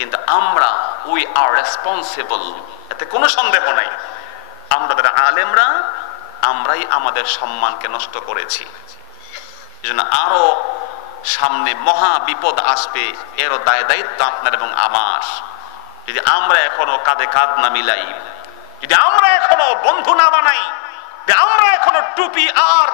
কিন্তু আমরা we are responsible, এতে কোনো সন্দেহ নাই। আমরা যারা আলেমরা, আমরাই আমাদের সম্মানকে নষ্ট করেছি। এজন্য আরো সামনে মহা বিপদ আসবে, এরও দায় দায়িত্ব আপনার এবং আমার। যদি আমরা এখনো কাঁধে কাঁধ না মিলাই, যদি আমরা এখনো বন্ধু না বানাই, যদি আমরা এখনো টুপি আর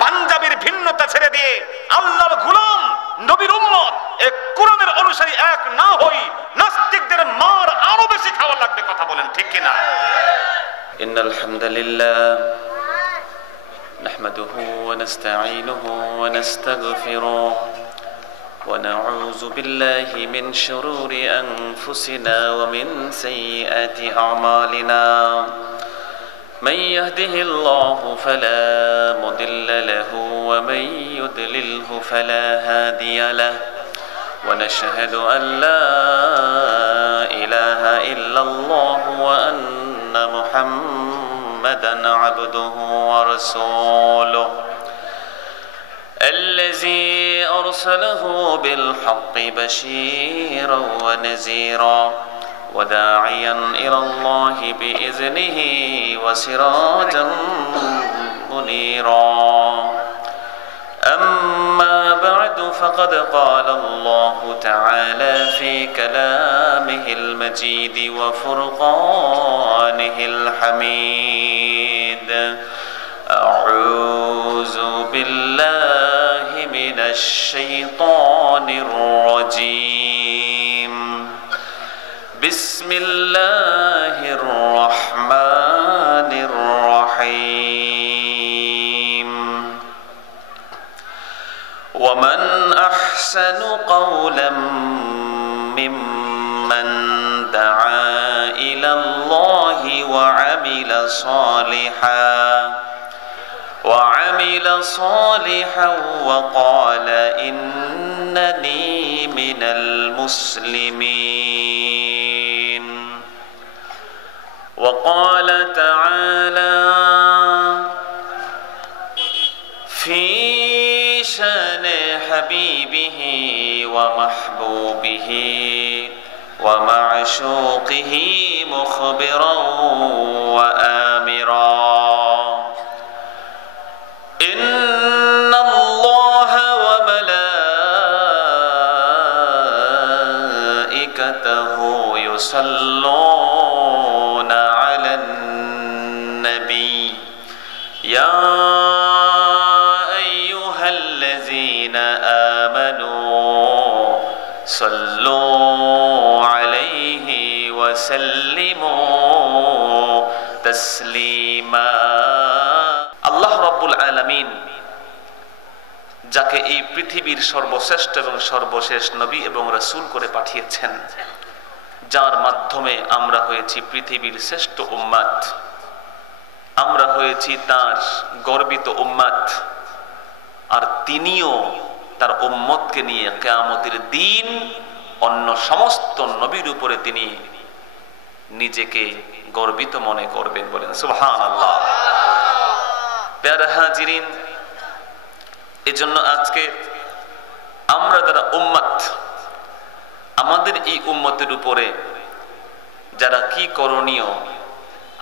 পাঞ্জাবির ভিন্নতা ছেড়ে দিয়ে আল্লাহর গোলাম, নবীর উম্মত, এক কোরআনের অনুসারী এক না হই, নাস্তিকদের মার আরো বেশি খাওয়া লাগবে। কথা বলেন ঠিক কিনা? ইন্নাল হামদুলিল্লাহ নাহমাদুহু ওয়া নাস্তাঈনুহু ওয়া নাস্তাগফিরুহ ওয়া নাউযু বিল্লাহি মিন শুরুরি আনফুসিনা ওয়া মিন সাইয়্যাতি আমালিনা। من يهده الله فلا مضل له ومن يضلله فلا هادي له ونشهد أن لا إله إلا الله وأن محمدا عبده ورسوله الذي أرسله بالحق بشيرا ونذيرا وداعيا إلى الله بإذنه وسراجا منيرا. أما بعد فقد قال الله تعالى في كلامه المجيد وفرقانه الحميد: أعوذ بالله من الشيطان الرجيم. بسم الله الرحمن الرحيم. ومن أحسن قولا ممن دعا إلى الله وعمل صالحا وقال إنني من المسلمين. وقال تعالى في شان حبيبه ومحبوبه ومعشوقه مخبرا وآمرا: إن الله وملائكته يصلون على النبي يا أيها الذين آمنوا صلوا عليه وسلموا تسليما. আল্লাহ রাব্বুল আলামিন যাকে এই পৃথিবীর সর্বশ্রেষ্ঠ এবং সর্বশেষ নবী এবং রাসূল করে পাঠিয়েছেন, যার মাধ্যমে আমরা হয়েছি পৃথিবীর শ্রেষ্ঠ উম্মত, আমরা হয়েছি তার গর্বিত উম্মত, আর তিনিও তার উম্মতকে নিয়ে কিয়ামতের দিন অন্য সমস্ত নবীর উপরে তিনি নিজেকে গর্বিত মনে করবেন। বলেন সুবহানাল্লাহ। প্যারা হাজিরিন, এজন্য আজকে আমরা যারা উম্মত, আমাদের এই উম্মতের উপরে যারা কি করণীয়,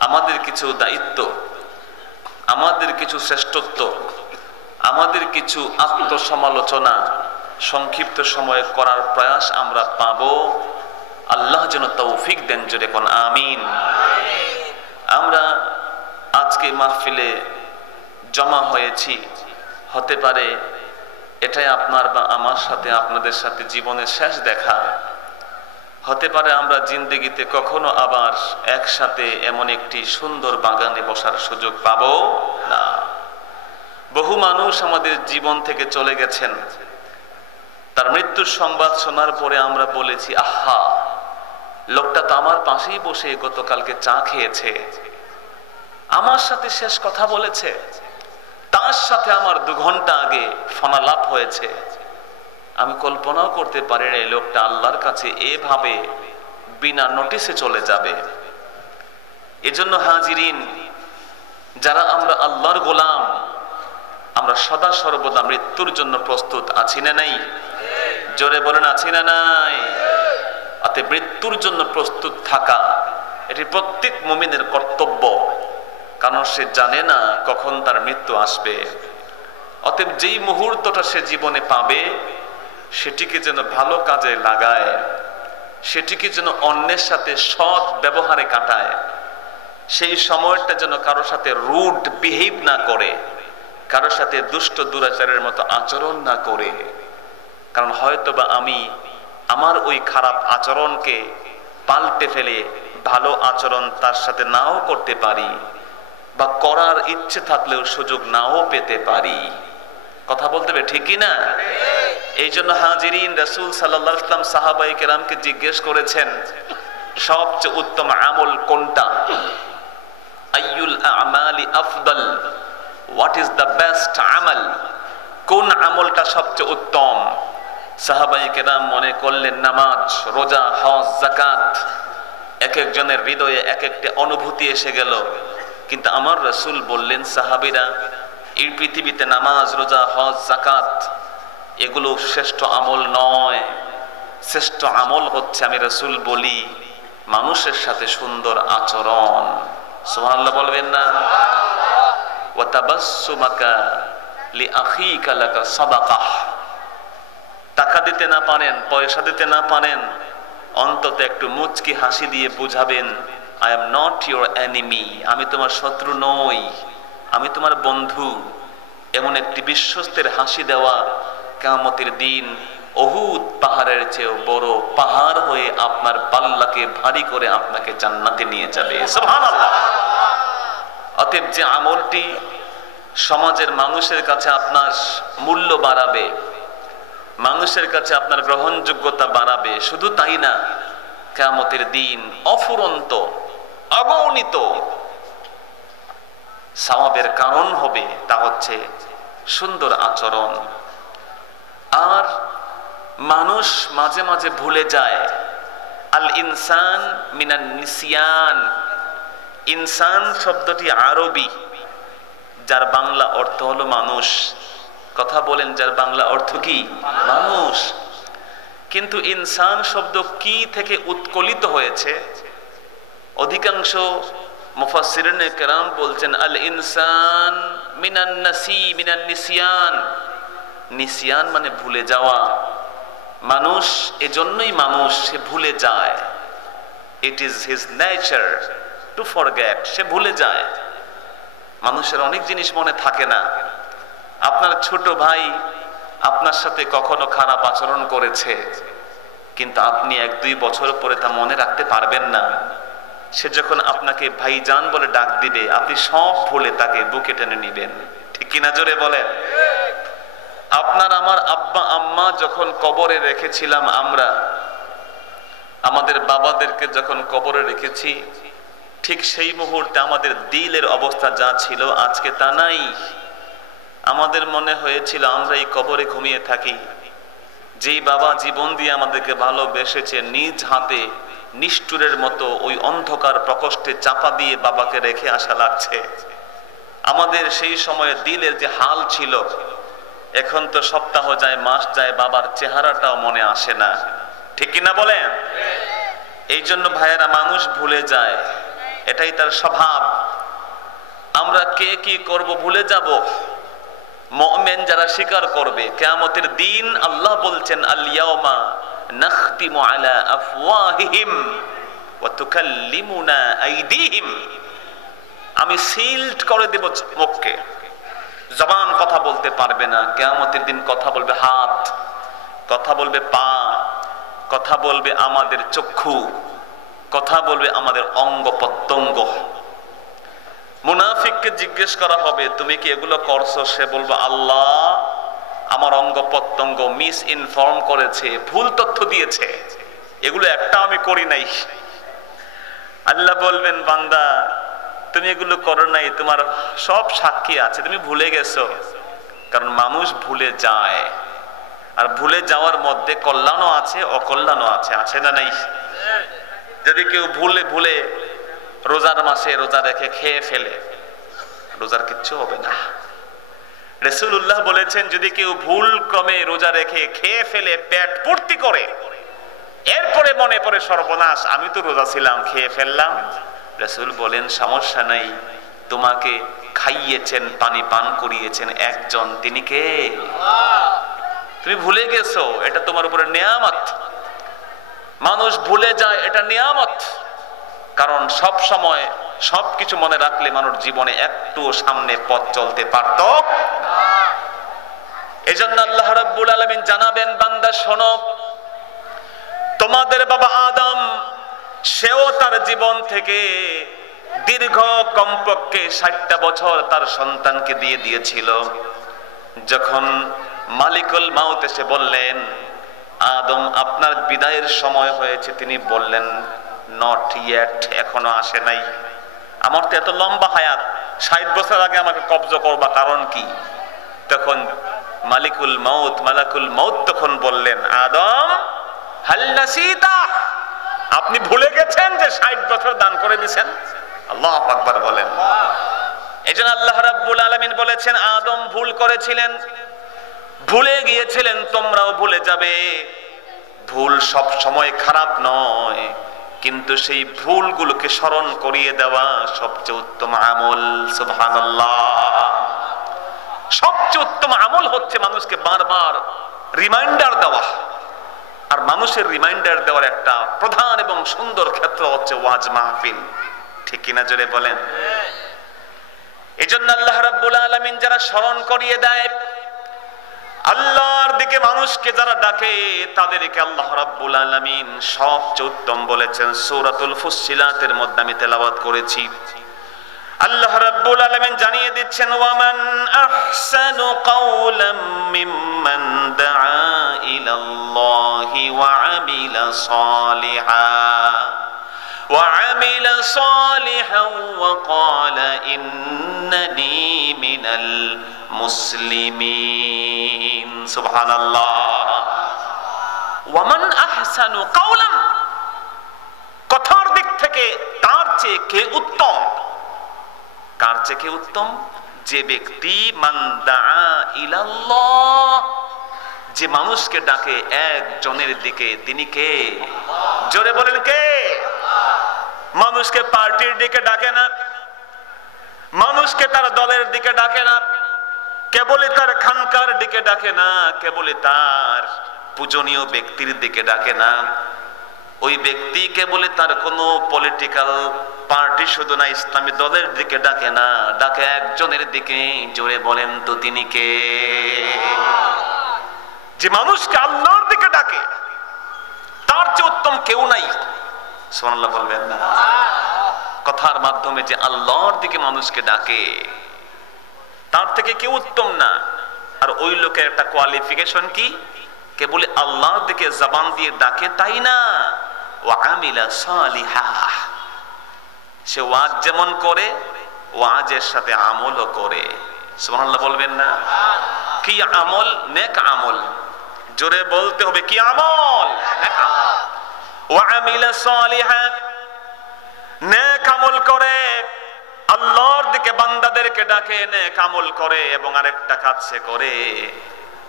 আমাদের কিছু দায়িত্ব, আমাদের কিছু শ্রেষ্ঠত্ব, আমাদের কিছু আত্মসমালোচনা সংক্ষিপ্ত সময়ে করার প্রয়াস আমরা পাব। আল্লাহ যেন তৌফিক দেন, জোরে কোন আমিন। আমরা আজকে মাহফিলে জমা হয়েছি, হতে পারে এটাই আপনার বা আমার সাথে, আপনাদের সাথে জীবনের শেষ দেখা। হতে পারে আমরা জিন্দেগিতে কখনো আবার একসাথে এমন একটি সুন্দর বাগানে বসার সুযোগ পাব না। বহু মানুষ আমাদের জীবন থেকে চলে গেছেন, তার মৃত্যুর সংবাদ শোনার পরে আমরা বলেছি, আহা, লোকটা তো আমার পাশেই বসে গতকালকে চা খেয়েছে, আমার সাথে শেষ কথা বলেছে, তার সাথে আমার 2 ঘন্টা আগে ফোনালাপ হয়েছে। আমি কল্পনাও করতে পারি না এই লোকটা আল্লাহর কাছে এভাবে বিনা নোটিসে চলে যাবে। এজন্য হাজিরিন, যারা আমরা আল্লাহর গোলাম, আমরা সদা সর্বদা মৃত্যুর জন্য প্রস্তুত আছি না নাই? জোরে বলেন, আছি না নাই? অতএব মৃত্যুর জন্য প্রস্তুত থাকা এটি প্রত্যেক মুমিনের কর্তব্য, কারণ সে জানে না কখন তার মৃত্যু আসবে। অতএব যেই মুহূর্তটা সে জীবনে পাবে সেটিকে যেন ভালো কাজে লাগায়, সেটিকে যেন অন্যের সাথে সৎ ব্যবহারে কাটায়, সেই সময়টা যেন কারো সাথে রুড বিহেভ না করে, কারো সাথে দুষ্ট দুরাচারের মতো আচরণ না করে। কারণ হয়তোবা আমি আমার ওই খারাপ আচরণকে পাল্টে ফেলে ভালো আচরণ তার সাথে নাও করতে পারি, বা করার ইচ্ছে থাকলেও সুযোগ নাও পেতে পারি। কথা বলতে হবে, ঠিকই না? এই জন্য হাজিরিন, রাসূল সাল্লাল্লাহু আলাইহি ওয়াসাল্লাম সাহাবায়ে কেরামকে জিজ্ঞেস করেছেন সবচেয়ে উত্তম আমল কোনটা? আইয়ুল আমালি Afdal, what is the best আমল, কোন আমলটা সবচেয়ে উত্তম? সাহাবায়ে কেরাম মনে করলেন নামাজ, রোজা, হজ, যাকাত। এক একজনের হৃদয়ে এক একটা অনুভূতি এসে গেল। কিন্তু আমার রাসূল বললেন, সাহাবীরা, এই পৃথিবীতে নামাজ, রোজা, হজ, যাকাত এগুলো শ্রেষ্ঠ আমল নয়। শ্রেষ্ঠ আমল হচ্ছে, আমি রাসূল বলি, মানুষের সাথে সুন্দর আচরণ। সুবহানাল্লাহ বলবেন না? ওয়া তাবাসসুমাকা লিআখিকা লাকা সাদাকাহ। টাকা দিতে না পারেন, পয়সা দিতে না পারেন, অন্তত একটু মুচকি হাসি দিয়ে বুঝাবেন, I am not your enemy, আমি তোমার শত্রু নই, আমি তোমার বন্ধু। এমন একটি বিশ্বস্তের হাসি দেওয়া কিয়ামতের দিন উহুদ পাহাড়ের চেয়েও বড় পাহাড় হয়ে আপনার পাল্লাকে ভারী করে আপনাকে জান্নাতে নিয়ে যাবে। সুবহানাল্লাহ। অতএব যে আমলটি সমাজের মানুষের কাছে আপনার মূল্য বাড়াবে, মানুষের কাছে আপনার গ্রহণযোগ্যতা বাড়াবে, শুধু তাই না, কিয়ামতের দিন অফুরন্ত অগণিত সওয়াবের কারণ হবে, তা হচ্ছে সুন্দর আচরণ। আর মানুষ মাঝে মাঝে ভুলে যায়। আল ইনসান মিনান নিসিয়ান। ইনসান শব্দটি আরবি, যার বাংলা অর্থ হলো মানুষ। কথা বলেন, যার বাংলা অর্থ কি? মানুষ। কিন্তু ইনসান শব্দ কি থেকে উৎকলিত হয়েছে? অধিকাংশ মুফাসসিরিনে কেরাম বলছেন, আল ইনসান মিনান নিসিয়ান। নিসিয়ান মানে ভুলে যাওয়া। মানুষ এজন্যই মানুষ, সে ভুলে যায়। It is his nature to forget. সে ভুলে যায়। মানুষের অনেক জিনিস মনে থাকে না। আপনার ছোট ভাই আপনার সাথে কখনো খারাপ আচরণ করেছে, কিন্তু আপনি 1-2 বছর পরে তা মনে রাখতে পারবেন না। সে যখন আপনাকে ভাইজান বলে ডাক দিবে, আপনি সব ভুলে তাকে বুকে টেনে নিবেন। ঠিক কিনা? জোরে বলেন। আপনার আমার আব্বা আম্মা যখন কবরে রেখেছিলাম, আমরা আমাদের বাবাদেরকে যখন কবরে রেখেছি, ঠিক সেই মুহূর্তে আমাদের দিলের অবস্থা যা ছিল আজকে তা নাই। আমাদের মনে হয়েছিল আমরা এই কবরে ঘুমিয়ে থাকি। যেই বাবা জীবন দিয়ে আমাদেরকে ভালোবেসেছে, নিজ হাতে নিষ্ঠুরের মতো ওই অন্ধকার প্রকোষ্ঠে চাপা দিয়ে বাবাকে রেখে আসা লাগছে। আমাদের সেই সময়ে দিলের যে হাল ছিল, এখন তো সপ্তাহ যায়, মাস যায়, বাবার চেহারাটাও মনে আসে না। ঠিক কিনা বলেন? এই জন্য ভাইয়েরা, মানুষ ভুলে যায়, এটাই তার স্বভাব। আমরা কে কি করব ভুলে যাব। মুমিন যারা স্বীকার করবে, কিয়ামতের দিন আল্লাহ বলছেন, আল ইয়াউমা নাখতিমু আলা আফওয়াহিহিম ওয়া তুকাল্লিমুনা আইদিহিম। আমি সিলড করে দেব মুখকে, জবান কথা বলতে পারবে না। কিয়ামতের দিন কথা বলবে হাত, কথা বলবে পা, কথা বলবে আমাদের চক্ষু, কথা বলবে আমাদের অঙ্গ প্রত্যঙ্গ। মুনাফিককে জিজ্ঞেস করা হবে, তুমি কি এগুলো করছো? সে বলবে, আল্লাহ আমার অঙ্গ প্রত্যঙ্গ মিস ইনফর্ম করেছে, ভুল তথ্য দিয়েছে, এগুলো একটা আমি করি নাই। আল্লাহ বলবেন, বান্দা তুমি এগুলো করো নাই, তোমার সব সাক্ষী আছে, তুমি ভুলে গেছো। কারণ মানুষ ভুলে যায়, আর ভুলে যাওয়ার মধ্যে কল্যাণও আছে, অকল্যাণও আছে। আছে না নাই? যদি কেউ ভুলে ভুলে রোজার মাসে রোজা রেখে খেয়ে ফেলে, রোজার কিচ্ছু হবে না। রাসূলুল্লাহ বলেছেন, যদি কেউ ভুল ক্রমে রোজা রেখে খেয়ে ফেলে পেট পূর্তি করে, এরপরে মনে পড়ে সর্বনাশ, আমি তো রোজা ছিলাম, খেয়ে ফেললাম। রাসূল বলেন সমস্যা নাই, তোমাকে খাইয়েছেন, পানি পান করিয়েছেন একজন, তিনি কে? তুমি ভুলে গেছো, এটা তোমার উপরে নিয়ামত। মানুষ ভুলে যায়, এটা নিয়ামত। কারণ সব সময় সবকিছু মনে রাখলে মানুষ জীবনে একটু সামনে পথ চলতে পারত। এজন্য আল্লাহ রাব্বুল আলামিন জানাবেন, বান্দা শোনো, তোমাদের বাবা আদম, সেও তার জীবন থেকে দীর্ঘ কমপক্ষে 60টা বছর তার সন্তানকে দিয়ে দিয়েছিল। যখন মালিকুল মাউত এসে বললেন, আদম আপনার বিদায়ের সময় হয়েছে, তিনি বললেন নট ইয়েট, এখনো আসে নাই। আমার তো এত লম্বা হায়াত, 60 বছর আগে আমাকে কবজা করবা, কারণ কি? তখন মালিকুল মাউত তখন বললেন, আদম হাল নাসিতা, আপনি ভুলে গেছেন যে 60 বছর দান করে দিয়েছেন? আল্লাহু আকবার বলেন। এজন্য আল্লাহ রাব্বুল আলামিন বলেছেন, আদম ভুল করেছিলেন, ভুলে গিয়েছিলেন, তোমরাও ভুলে যাবে। ভুল সব সময় খারাপ নয়, কিন্তু সেই ভুলগুলোকে স্মরণ করিয়ে দেওয়া সবচেয়ে উত্তম আমল। সুবহানাল্লাহ। সবচেয়ে উত্তম আমল হচ্ছে মানুষকে বারবার রিমাইন্ডার দেওয়া। আর মানুষের রিমাইন্ডার দেওয়ার একটা প্রধান এবং সুন্দর ক্ষেত্র হচ্ছে ওয়াজ মাহফিল। ঠিক কিনা জোরে বলেন? এজন্য আল্লাহ রাব্বুল আলামিন যারা স্মরণ করিয়ে দেয়, আল্লাহর দিকে মানুষকে যারা ডাকে, তাদেরকে আল্লাহ রাব্বুল আলামিন সবচেয়ে উত্তম বলেছেন। সূরাতুল ফুসসিলাতের মধ্যে আমি তেলাওয়াত করেছি, আল্লাহ রাব্বুল আলামিন জানিয়ে দিচ্ছেন, ওয়ামান আহসানু কাওলাম মিম্মান দাআ ইলাল্লাহি ওয়া আমিলা সালিহান ওয়া ক্বালা ইন্নানি মিনাল মুসলিমিন। সুবহানাল্লাহ। ওয়ামান আহসানু কাওলান, কথার দিক থেকে তার চেয়ে কে উত্তম? কার চেয়ে কে উত্তম? যে ব্যক্তি মান দাআ ইলাল্লাহ, যে মানুষকে ডাকে একজনের দিকে, তিনি কে? জোরে বলেন কে? মানুষকে পার্টির দিকে ডাকে না, মানুষকে তার দলের দিকে ডাকে না, কেবলই তার খানকার দিকে ডাকে না, কেবলই তার পূজনীয় ব্যক্তির দিকে ডাকে না। ওই ব্যক্তি কেবলই তার কোনো পলিটিক্যাল পার্টি শুধু না, ইসলামী দলের দিকে ডাকে না, ডাকে একজনের দিকে। জোরে বলেন তো তিনি কে? যে মানুষকে আল্লাহর দিকে ডাকে, তার চেয়ে উত্তম কেউ নাই। সুবহানাল্লাহ বলবেন না? কথার মাধ্যমে যে আল্লাহর দিকে মানুষকে ডাকে, তার থেকে কেউ উত্তম না। আর ওই লোকের একটা কোয়ালিফিকেশন কি? কেবল আল্লাহর দিকে জবান দিয়ে ডাকে তাই না, ওয়া আমিলা সালিহা, সে ওয়াজ যেমন করে ওয়াজের সাথে আমলও করে। সুবহানাল্লাহ বলবেন না? কি আমল? নেক আমল। জোরে বলতে হবে, কি আমল? নেক আমল। ওয়া আমিলা সালিহা, নেক আমল করে, আল্লাহর দিকে বান্দাদেরকে ডাকে, নেক আমল করে। এবং আরেকটা কাজ সে করে,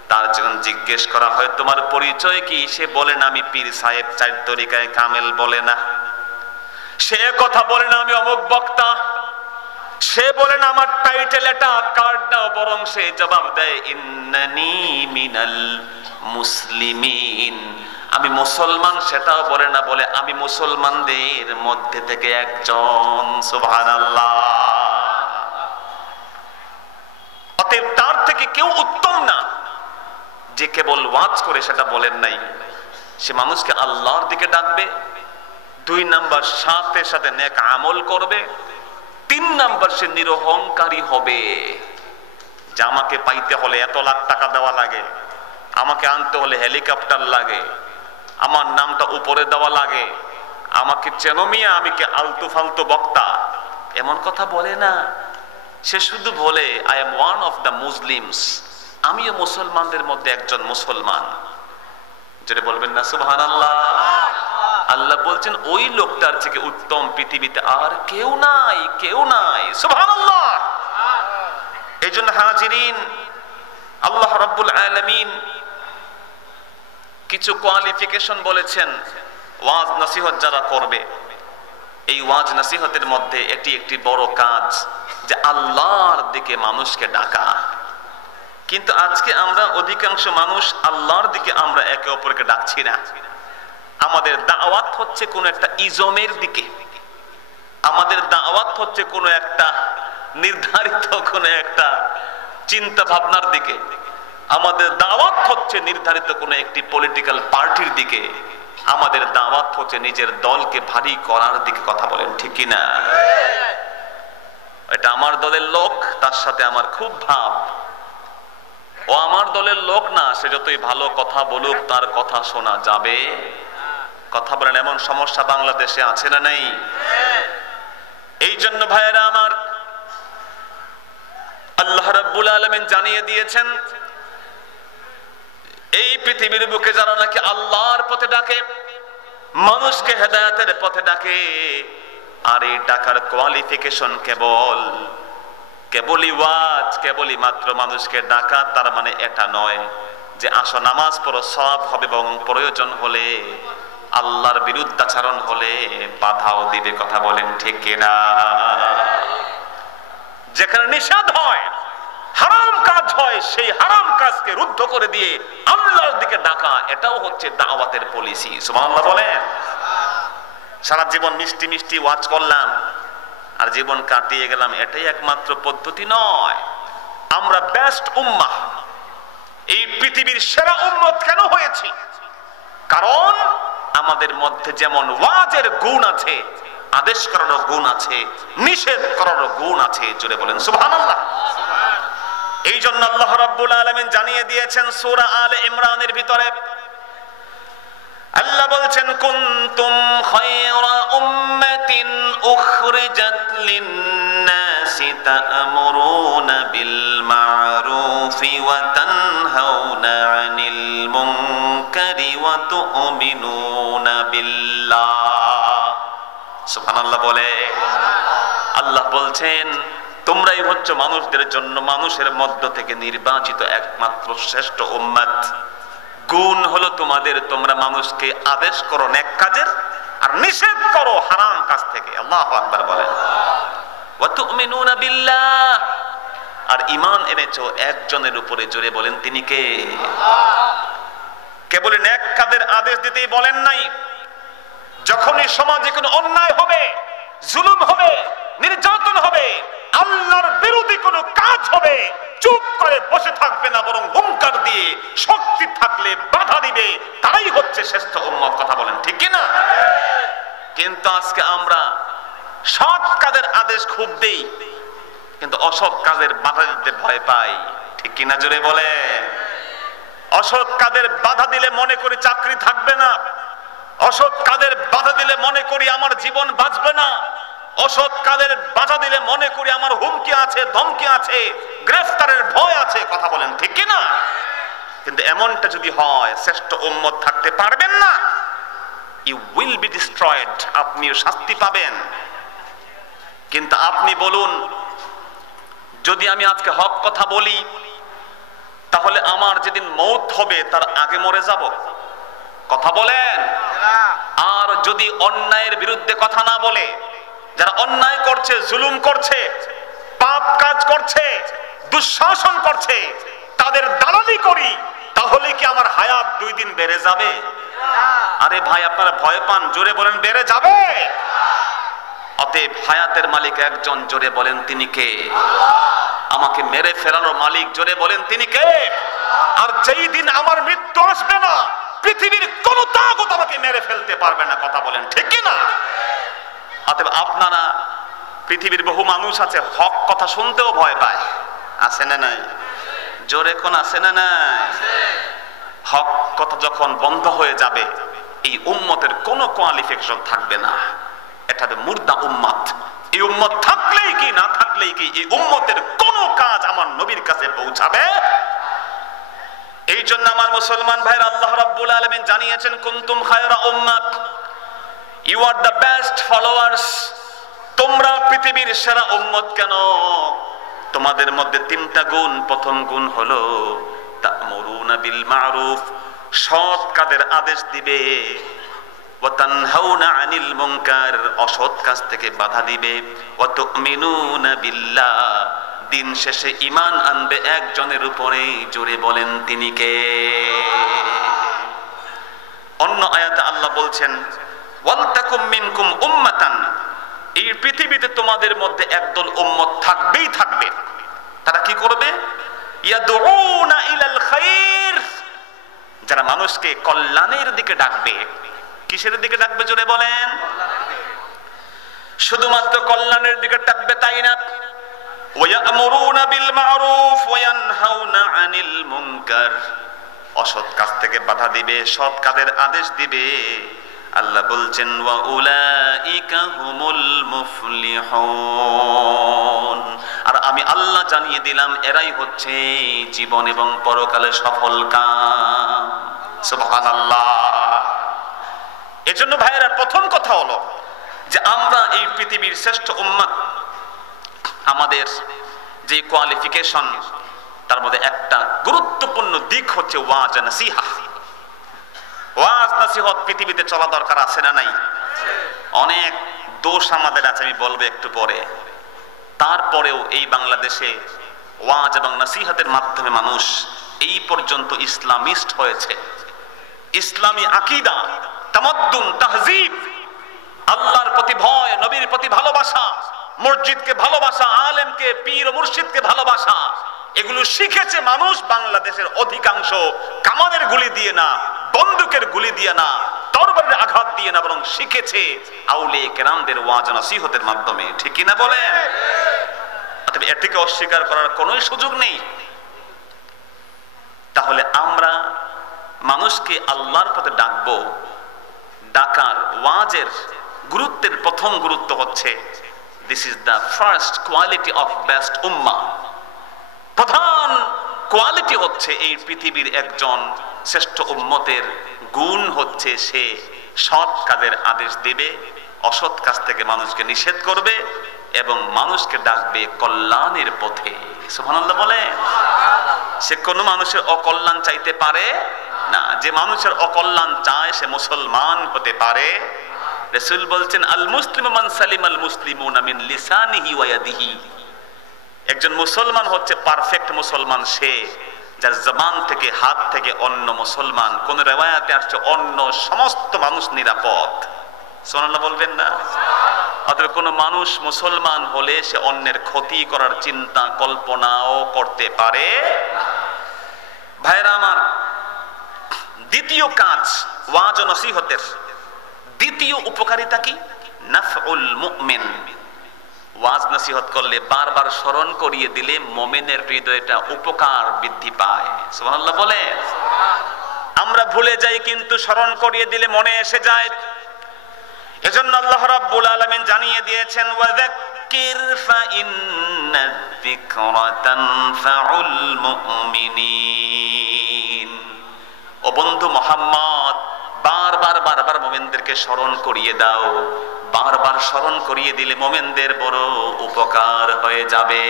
তার যখন জিজ্ঞেস করা হয় তোমার পরিচয় কি, সে বলে না আমি পীর সাহেব, 4 তরিকায় কামেল বলে না, সে কথা বলে না আমি অমুক বক্তা, সে বলে না আমার টাইটেল এটা, কার্ড দাও, বরং সে জবাব দেয় ইন্নানি মিনাল মুসলিমিন, আমি মুসলমান। সেটাও বলে না, বলে আমি মুসলমানদের মধ্যে থেকে একজন। সুবহানাল্লাহ। অতএব তার থেকে কেউ উত্তম না যে কেবল ওয়াজ করে, সেটা বলেন নাই। সে মানুষকে আল্লাহর দিকে ডাকবে, 2 নাম্বার সাথে সাথে নেক আমল করবে, 3 নাম্বার সে নিরহংকারী হবে। যে আমাকে পাইতে হলে এত লাখ টাকা দেওয়া লাগে, আমাকে আনতে হলে হেলিকপ্টার লাগে, আমার নামটা উপরে দেওয়া লাগে, আমাকে চেনো মিয়া, আমি কে আলতু ফালতু বক্তা, এমন কথা বলে না। সে শুধু বলে I am one of the Muslims, আমিও মুসলমানদের মধ্যে একজন মুসলমান। যেটা বলবেন না সুবহানাল্লাহ? আল্লাহ বলছেন ওই লোকটার থেকে উত্তম পৃথিবীতে আর কেউ নাই, কেউ নাই। সুবহানাল্লাহ। এইজন্য হাজিরিন, আল্লাহ রাব্বুল আলামিন কিছু কোয়ালিফিকেশন বলেছেন ওয়াজ নসিহত যারা করবে, এই ওয়াজ নসিহতের মধ্যে এটি একটি বড় কাজ যে আল্লাহর দিকে মানুষকে ডাকা। কিন্তু আজকে আমরা অধিকাংশ মানুষ আল্লাহর দিকে আমরা একে অপরকে ডাকছি না। আমাদের দাওয়াত হচ্ছে কোন একটা ইজমের দিকে, আমাদের দাওয়াত হচ্ছে কোন একটা নির্ধারিত কোন একটা চিন্তা ভাবনার দিকে, আমাদের দাওয়াত হচ্ছে নির্ধারিত কোন একটি পলিটিক্যাল পার্টির দিকে, আমাদের দাওয়াত হচ্ছে নিজের দলকে ভারী করার দিকে। কথা বলেন ঠিক কিনা? এটা আমার দলের লোক, তার সাথে আমার খুব ভাব, ও আমার দলের লোক না, সে যতই ভালো কথা বলুক তার কথা শোনা যাবে। কথা বলেন, এমন সমস্যা বাংলাদেশে আছে না নাই? এই জন্য ভাইয়েরা আমার, আল্লাহ রাব্বুল আলামিন জানিয়ে দিয়েছেন এই পৃথিবীর বুকে যারা নাকি আল্লাহর পথে ডাকে, মানুষকে হেদায়েতের পথে ডাকে, আর এই ডাকার কোয়ালিফিকেশন কেবলই ওয়াজ, কেবলই মাত্র মানুষকে ডাকা, তার মানে এটা নয় যে আসো নামাজ পড়ো সওয়াব হবে, এবং প্রয়োজন হলে আল্লাহর বিরুদ্ধাচরণ হলে বাধাও দিবে। কথা বলেন ঠিক কিনা? যেখানে নিষেধ হয়, হারাম কাজ হয়, সেই হারাম কাজকে রুদ্ধ করে দিয়ে আল্লাহর দিকে ডাকা, এটাও হচ্ছে দাওয়াতের পলিসি। সুবহানাল্লাহ বলেন। সারা জীবন মিষ্টি মিষ্টি ওয়াজ করলাম আর জীবন কাটিয়ে গেলাম, এটাই একমাত্র পদ্ধতি নয়। আমরা বেস্ট উম্মাহ, এই পৃথিবীর সেরা উম্মত কেন হয়েছি? কারণ আমাদের মধ্যে যেমন ওয়াজের গুণ আছে, আদেশ করার গুণ আছে, নিষেধ করার গুণ আছে। জোরে বলেন সুবহানাল্লাহ। এই জন্য আল্লাহ রাব্বুল আলামিন জানিয়ে দিয়েছেন সূরা আলে ইমরানের ভিতরে, আল্লাহ বলছেন কুনতুম খায়রা উম্মাতিন উখরিজাত লিন-নাসি তা'মুরুনা বিল মা'রুফি ওয়া তানহাউনা আনিল মুনকারি ওয়া তু'মিনুনা বিল্লাহ। সুবহানাল্লাহ বলে। আল্লাহ বলছেন তোমরাই হচ্ছে মানুষদের জন্য, মানুষের মধ্য থেকে নির্বাচিত একমাত্র শ্রেষ্ঠ উম্মত। গুণ হলো তোমাদের, তোমরা মানুষকে আদেশ করো নেক কাজের আর নিষেধ করো হারাম কাজ থেকে। আল্লাহু আকবার বলেন। ওয়া তুমিনুনা বিল্লাহ, আর ঈমান এনেছো একজনের উপরে। জোরে বলেন তিনি কে? কেবল নেক কাজের আদেশ দিতেই বলেন নাই, যখনই সমাজে কোনো অন্যায় হবে, জুলুম হবে, নির্যাতন হবে, আল্লাহর বিরোধী কোনো কাজ হবে, চুপ করে বসে থাকবে না, বরং হুঙ্কার দিয়ে শক্তি থাকলে বাধা দিবে। তারাই হচ্ছে শ্রেষ্ঠ উম্মত। কথা বলেন ঠিক কি না? কিন্তু আজকে আমরা সৎ কাজের আদেশ খুব দেই, কিন্তু অসৎ কাজের বাধা দিতে ভয় পাই। ঠিক কিনা? জোরে বলে। অসৎ কাজের বাধা দিলে মনে করি চাকরি থাকবে না, অসৎ কাজের বাধা দিলে মনে করি আমার জীবন বাঁচবে না, অসৎ কাজের বাধা দিলে মনে করি আমার হুমকি আছে, ধমকি আছে, গ্রেফতারের ভয় আছে। কথা বলেন ঠিক কি না? কিন্তু এমনটা যদি হয়, শ্রেষ্ঠ উম্মত থাকতে পারবেন না। ইউ উইল বি ডিস্ট্রয়েড, আপনিও শাস্তি পাবেন। কিন্তু আপনি বলুন, যদি আমি আজকে হক কথা বলি, তাহলে আমার যেদিন মৌত হবে তার আগে মরে যাব। কথা বলেন। আর যদি অন্যায়ের বিরুদ্ধে কথা না বলে, যারা অন্যায় করছে, জুলুম করছে, পাপ কাজ করছে, দুঃশাসন করছে, তাদের দালালি করি, তাহলে কি আমার হায়াত 2 দিন বেড়ে যাবে? আরে ভাই, আপনারা ভয় পান, জোরে বলেন বেড়ে যাবে। অতএব হায়াতের মালিক একজন, জোরে বলেন তিনি কে? আমাকে মেরে ফেরানোর মালিক, জোরে বলেন তিনি কে? আর যেই দিন আমার মৃত্যু আসবে না, পৃথিবীর কোন তাগুত আমাকে মেরে ফেলতে পারবে না। কথা বলেন ঠিক কি না? অতএব আপনারা, পৃথিবীর বহু মানুষ আছে হক কথা শুনতেও ভয় পায়, আছে না নাই? জোরে কোন আছে না নাই? হক কথা যখন বন্ধ হয়ে যাবে, এই উম্মতের কোনো কোয়ালিফিকেশন থাকবে না। এটা মুর্দা উম্মত। এই উম্মত থাকলেই কি না থাকলেই কি, এই উম্মতের কোনো কাজ আমার নবীর কাছে পৌঁছাবে। এই জন্য আমার মুসলমান ভাইরা, আল্লাহ রাব্বুল আলামিন জানিয়েছেন কুনতুম খায়রা উম্মাত, you are the best followers. তোমরা পৃথিবীর সেরা উম্মত কেন? তোমাদের মধ্যে 3টা গুণ। প্রথম গুণ হলো তা'মুরুনা বিল মা'রুফ, সৎ কাজের আদেশ দিবে। ওয়া তানহাউনা আনিল মুনকার, অসৎ কাজ থেকে বাধা দিবে, ওয়া তুমিনুনা বিল্লাহ, দিন শেষে ঈমান আনবে একজনের উপরে। জোরে বলেন তিনি কে? অন্য আয়াতে আল্লাহ বলছেন ওয়াল তাকুম মিনকুম উম্মাতান, এই পৃথিবীতে তোমাদের মধ্যে একদল উম্মত থাকবেই থাকবে। তারা কি করবে? ইয়াদউনা ইলাল খায়র, যারা মানুষকে কল্যাণের দিকে ডাকবে। কিসের দিকে ডাকবে? জোরে বলেন। শুধুমাত্র কল্যাণের দিকে ডাকবে তাই না, ওয়ায়ামুরুনা বিল মারুফ ওয়া ইয়ানহাউনা আনিল মুনকার, অসৎ কাজ থেকে বাধা দিবে, সৎ কাজের আদেশ দিবে। আল্লাহ বলছেন ওয়া উলাইকা হুমুল মুফলিহুন, আর আমি আল্লাহ জানিয়ে দিলাম এরাই হচ্ছে জীবন এবং পরকালে সফল কাম। সুবহানাল্লাহ। এজন্য ভাইয়েরা, প্রথম কথা হলো যে আমরা এই পৃথিবীর শ্রেষ্ঠ উম্মত, আমাদের যে কোয়ালিফিকেশন তার মধ্যে একটা গুরুত্বপূর্ণ দিক হচ্ছে ওয়াজ নাসিহা। ওয়াজ নাসিহত পৃথিবীতে চলা দরকার আছে না নাই? অনেক দোষ আমাদের আছে, আমি বলবো একটু পরে। তারপরেও এই বাংলাদেশে ওয়াজ এবং নাসিহতের মাধ্যমে মানুষ এই পর্যন্ত ইসলামিস্ট হয়েছে। ইসলামী আকীদা, তামাদ্দুন, তাহজিব, আল্লাহর প্রতি ভয়, নবীর প্রতি ভালোবাসা, মসজিদকে ভালোবাসা, আলেমকে, পীর ও মুর্শিদকে ভালোবাসা, এগুলো শিখেছে মানুষ বাংলাদেশের অধিকাংশ কামানের গুলি দিয়ে না, বন্দুকের গুলি দিয়ে না, তরবারির আঘাত দিয়ে না, বরং শিখেছে আউলিয়া কেরামদের ওয়াজ নসিহতের মাধ্যমে। ঠিক কি না বলেন? অতএব এটিকে অস্বীকার করার কোনো সুযোগ নেই। তাহলে আমরা মানুষকে আল্লাহর পথে ডাকবো। ডাকার, ওয়াজের গুরুত্বের প্রথম গুরুত্ব হচ্ছে this is the first quality of best উম্মাহ। প্রধান কোয়ালিটি হচ্ছে এই পৃথিবীর একজন শ্রেষ্ঠ উম্মতের গুণ হচ্ছে সে সৎ কাজের আদেশ দেবে, অসৎ কাজ থেকে মানুষকে নিষেধ করবে এবং মানুষকে ডাকবে কল্যাণের পথে। সুবহানাল্লাহ বলে। সে কোনো মানুষের অকল্যাণ চাইতে পারে না। যে মানুষের অকল্যাণ চায় সে মুসলমান হতে পারে। রাসূল বলছেন আল মুসলিমু মান সালিমাল মুসলিমুনা মিন লিসানিহি ওয়া ইয়াদিহি। একজন মুসলমান হচ্ছে পারফেক্ট মুসলমান সে যার জবান থেকে, হাত থেকে অন্য মুসলমান, কোন রিওয়ায়াতে আসছে অন্য সমস্ত মানুষ নিরাপদ। সুবহানাল্লাহ বলবেন না? অতএব কোন মানুষ মুসলমান হলে সে অন্যের ক্ষতি করার চিন্তা কল্পনাও করতে পারে। ভাইরা আমার, দ্বিতীয় কাজ ওয়াজ ও নসিহতের, দ্বিতীয় উপকারিতা কি? নাফউল মুমিন। ওয়াজ নসিহত করলে, বারবার স্মরণ করিয়ে দিলে মুমিনের হৃদয়টা উপকার বৃদ্ধি পায়। সুবহানাল্লাহ বলে। আমরা ভুলে যাই কিন্তু স্মরণ করিয়ে দিলে মনে এসে যায়। এজন্য আল্লাহ রাব্বুল আলামিন জানিয়ে দিয়েছেন ওয়াযাক্কির ফাইন্নায যিকরা তানফাউল মুমিনিন। ও বন্ধু মুহাম্মদ, বারবার মুমিনদেরকে স্মরণ করিয়ে দাও। বারবার স্মরণ করিয়ে দিলে মুমিনদের বড় উপকার হয়ে যাবে।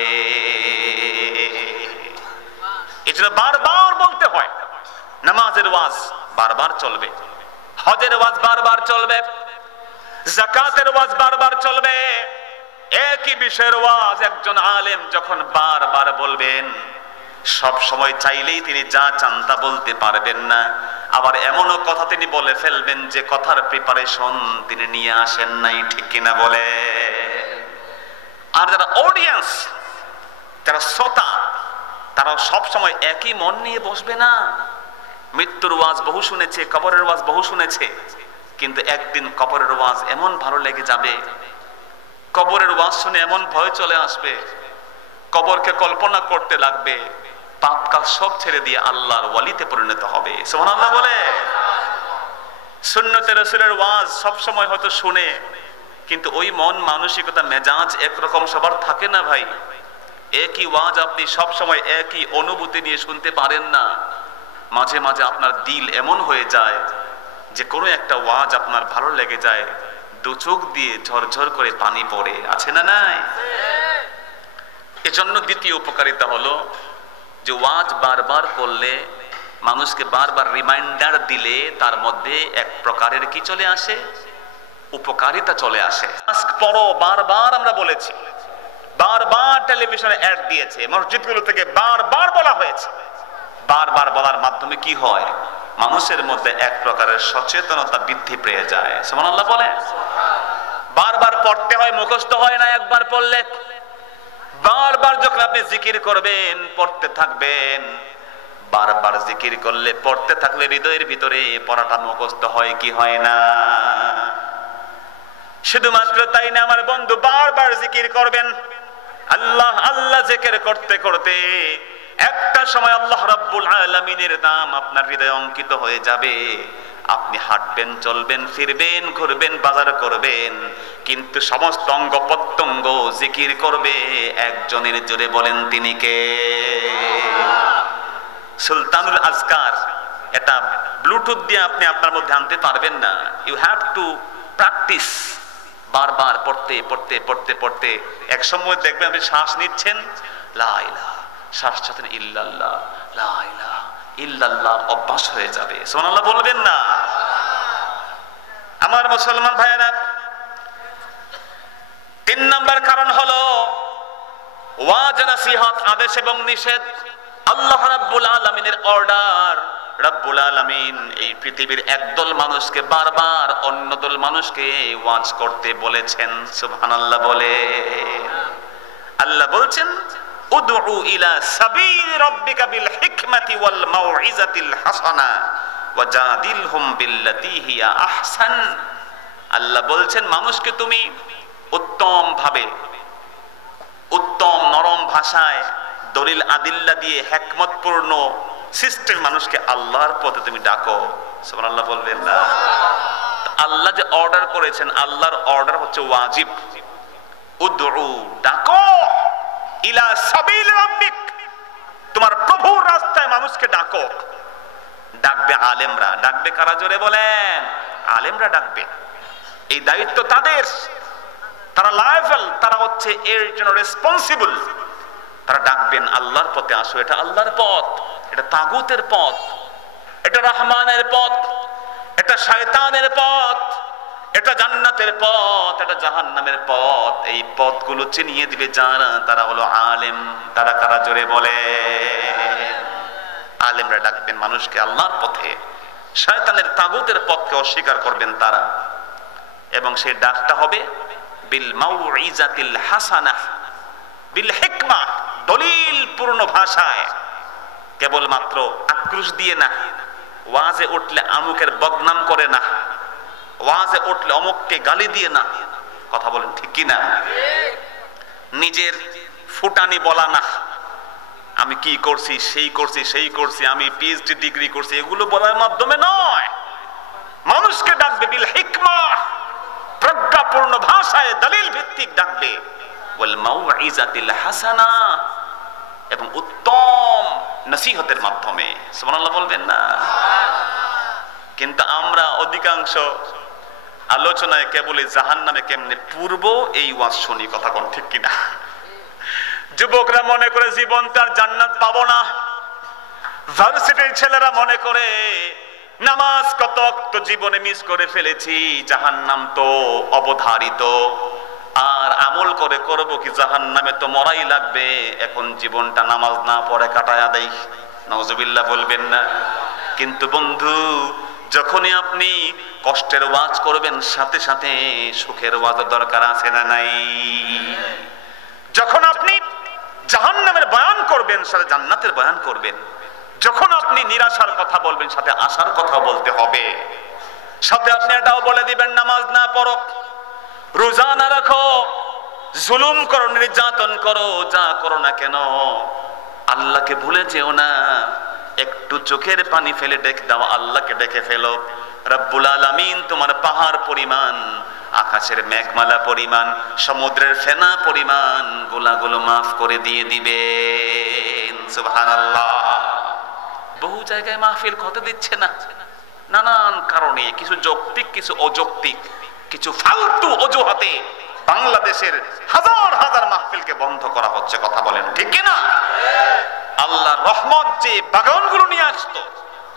এজন্য বারবার বলতে হয়। নামাজের ওয়াজ বারবার চলবে, হজের ওয়াজ বারবার চলবে, যাকাতের ওয়াজ বারবার চলবে। একই বিষয়ের ওয়াজ একজন আলেম যখন বারবার বলবেন, সব সময় চাইলেই তিনি যা চান তা বলতে পারবেন না। আবার এমনও কথা তিনি বলে ফেলবেন যে কথার প্রিপারেশন তিনি নিয়ে আসেন নাই। ঠিক কিনা বলে? আর যারা অডিয়েন্স, যারা শ্রোতা, তারাও সব সময় একই মন নিয়ে বসবে না। মৃত্যুর ওয়াজ বহু শুনেছে, কবরের ওয়াজ বহু শুনেছে, কিন্তু একদিন কবরের ওয়াজ এমন ভালো লেগে যাবে, কবরের ওয়াজ শুনে এমন ভয় চলে আসবে, কবরকে কল্পনা করতে লাগবে, পাপ কাজ সব ছেড়ে দিয়ে আল্লাহর ওয়ালিতে পরিণত হবে। সুবহানাল্লাহ বলে। সুন্নতে রাসূলের ওয়াজ সব সময় হয়তো শুনে, কিন্তু ওই মন মানসিকতা মেজাজ একরকম সবার থাকে না ভাই। একই ওয়াজ আপনি সব সময় একই অনুভূতি নিয়ে শুনতে পারেন না। মাঝে মাঝে আপনার দিল এমন হয়ে যায় যে কোনো একটা ওয়াজ আপনার ভালো লেগে যায়, দু চোখ দিয়ে ঝরঝর করে পানি পড়ে। আছে না নাই? এজন্য দ্বিতীয় উপকারিতা হলো যে ওয়াজ বারবার করলে মানুষকে বারবার রিমাইন্ডার দিলে তার মধ্যে এক প্রকারের কি চলে আসে, উপকারিতা চলে আসে। মাস্ক পরো বারবার আমরা বলেছি, বারবার টেলিভিশনে অ্যাড দিয়েছে, মসজিদগুলো থেকে বারবার বলা হয়েছে। বারবার বলার মাধ্যমে কি হয়, মানুষের মধ্যে এক প্রকারের সচেতনতা বৃদ্ধি পেয়ে যায়। সুবহানাল্লাহ বলে। বারবার পড়তে হয়, মুখস্থ হয় না একবার পড়লে। বারবার যখন আপনি জিকির করবেন, পড়তে থাকবেন, বারবার জিকির করলে, পড়তে থাকলে হৃদয়ের ভিতরে পড়াটা মুখস্থ হয় কি হয় না? শুধুমাত্র তাই না আমার বন্ধু, বারবার জিকির করবেন, আল্লাহ আল্লাহ জিকির করতে করতে একটা সময় আল্লাহ রাব্বুল আলামিনের নাম আপনার হৃদয়ে অঙ্কিত হয়ে যাবে। আপনি হাঁটবেন, চলবেন, ফিরবেন, ঘুরবেন, বাজার করবেন, কিন্তু সমস্ত অঙ্গ প্রত্যঙ্গ জিকির করবে একজনের। জোরে বলেন তিনি কে? সুলতানুল আজকার। এটা ব্লুটুথ দিয়ে আপনি আপনার মধ্যে আনতে পারবেন না। You have to practise. বারবার পড়তে পড়তে পড়তে পড়তে এক সময় দেখবেন আপনি শ্বাস নিচ্ছেন, লা ইলাহা, শ্বাস ছাড়ছেন ইল্লাল্লাহ, লা ইলাহা ইল্লাল্লাহ, অভ্যাস হয়ে যাবে। সুবহানাল্লাহ বলবেন না? আমার মুসলমান ভাইয়েরা, 3 নাম্বার কারণ হলো ওয়াজ নসিহত, আদেশ এবং নিষেধ। আল্লাহ রাব্বুল আলামিনের অর্ডার। রাব্বুল আলামিন এই পৃথিবীর একদল মানুষকে বারবার অন্য দল মানুষকে ওয়াজ করতে বলেছেন। সুবহানাল্লাহ বলে। আল্লাহ বলছেন, উদউ ইলা সাবিল রাব্বিকা বিল হিকমাতি ওয়াল মাউইজাতিল হাসানা ওয়াজাদিলহুম বিল্লাতী হিয়া আহসান। আল্লাহ বলছেন, মানুষকে তুমি উত্তম ভাবে, উত্তম নরম ভাষায়, দলিল আদিল্লা দিয়ে, হিকমতপূর্ণ সিস্টেম মানুষকে আল্লাহর পথে তুমি ডাকো। সুবহানাল্লাহ বলবেন না? আল্লাহ যে অর্ডার করেছেন, আল্লাহর অর্ডার হচ্ছে ওয়াজিব। উদউ, ডাকো, ইলা সাবিল রাব্বিক, তোমার প্রভুর রাস্তায় মানুষকে ডাকো। ডাকবে আলেমরা। ডাকবে কারা? জোরে বলেন। আলেমরা ডাকবে। এই দায়িত্ব তাদের। তারা লায়াবল, তারা হচ্ছে এর জন্য রেসপন্সিবল। তারা ডাকবেন আল্লাহর পথে আসো। এটা আল্লাহর পথ, এটা তাগুতের পথ, এটা রহমানের পথ, এটা শয়তানের পথ, এটা জান্নাতের পথ, এটা জাহান্নামের পথ। এই পথগুলো চিনিয়ে দিবে যারা, তারা হলো আলেম। তারা কারা? জোরে বলে। আলেমরা ডাকবেন মানুষকে আল্লাহর পথে, শয়তানের তাগুতের পথকে অস্বীকার করবেন তারা। এবং সেই ডাকটা হবে বিল মাউইজাতিল হাসানাহ বিল হিকমা, দলিল পূর্ণ ভাষায়, কেবলমাত্র আক্রোশ দিয়ে না। ওয়াজে উঠলে আমুকের বদনাম করে না, ওয়াজে উঠলে অমুককে গালি দিয়ে না। কথা বলেন ঠিক কি না? নিজের ফুটানি বলা না, আমি কি করছি, সেই করছি, সেই করছি, আমি পিএইচডি ডিগ্রি করছি, এগুলো বলার মাধ্যমে নয়। মানুষকে ডাকবে বিল হিকমা, প্রজ্ঞাপূর্ণ ভাষায়, দলিল ভিত্তিক ডাকবে। ওয়াল মাউইজাতিল হাসানা, এবং উত্তম নসিহতের মাধ্যমে। সুবহানাল্লাহ বলবেন না? কিন্তু আমরা অধিকাংশ আলোচনায় কেবল জাহান্নামে কেমনে পূর্ব এই ওয়াজ শুনি। কথা কোন ঠিক কিনা? যুবকরা মনে করে জীবন তার জান্নাত পাবো না। ভার্সিটির ছেলেরা মনে করে নামাজ কত জীবনে মিস করে ফেলেছি, জাহান্নাম তো অবধারিত, আর আমল করে করব কি, জাহান্নামে তো মরাই লাগবে, এখন জীবনটা নামাজ না পড়ে কাটায়া দেই। নাউজুবিল্লাহ বলবেন না? কিন্তু বন্ধু, যখনই আপনি কষ্টের ওয়াজ করবেন, সাথে সাথে সুখের ওয়াজের দরকার আছে না নাই? যখন আপনি জাহান্নামের বয়ান করবেন, সাথে জান্নাতের বয়ান করবেন। যখন আপনি নিরাশার কথা বলবেন, সাথে আশার কথা বলতে হবে। সাথে আপনি এটাও বলে দিবেন, নামাজ না পড়ো, রোজা না রাখো, জুলুম করো, নির্যাতন করো, যা করো না কেন, আল্লাহকে ভুলে যেও না। একটু চোখের পানি ফেলে ডেকে দাও, আল্লাহকে ডেকে ফেলো। রব্বুল আলামিন তোমার পাহাড় পরিমাণ, আকাশের মেঘমালা পরিমাণ, সমুদ্রের ফেনা পরিমাণ গুনাহগুলো মাফ করে দিয়ে দিবেন। সুবহানাল্লাহ। বহু জায়গায় মাহফিল হতে দিচ্ছে না, নানান কারণে, কিছু যৌক্তিক, কিছু অযৌক্তিক, কিছু ফালতু অজুহাতে বাংলাদেশের হাজার হাজার মাহফিলকে বন্ধ করা হচ্ছে। কথা বলেন ঠিক কিনা? আল্লাহর রহমত যে বাগানগুলো নিয়ে আসতো,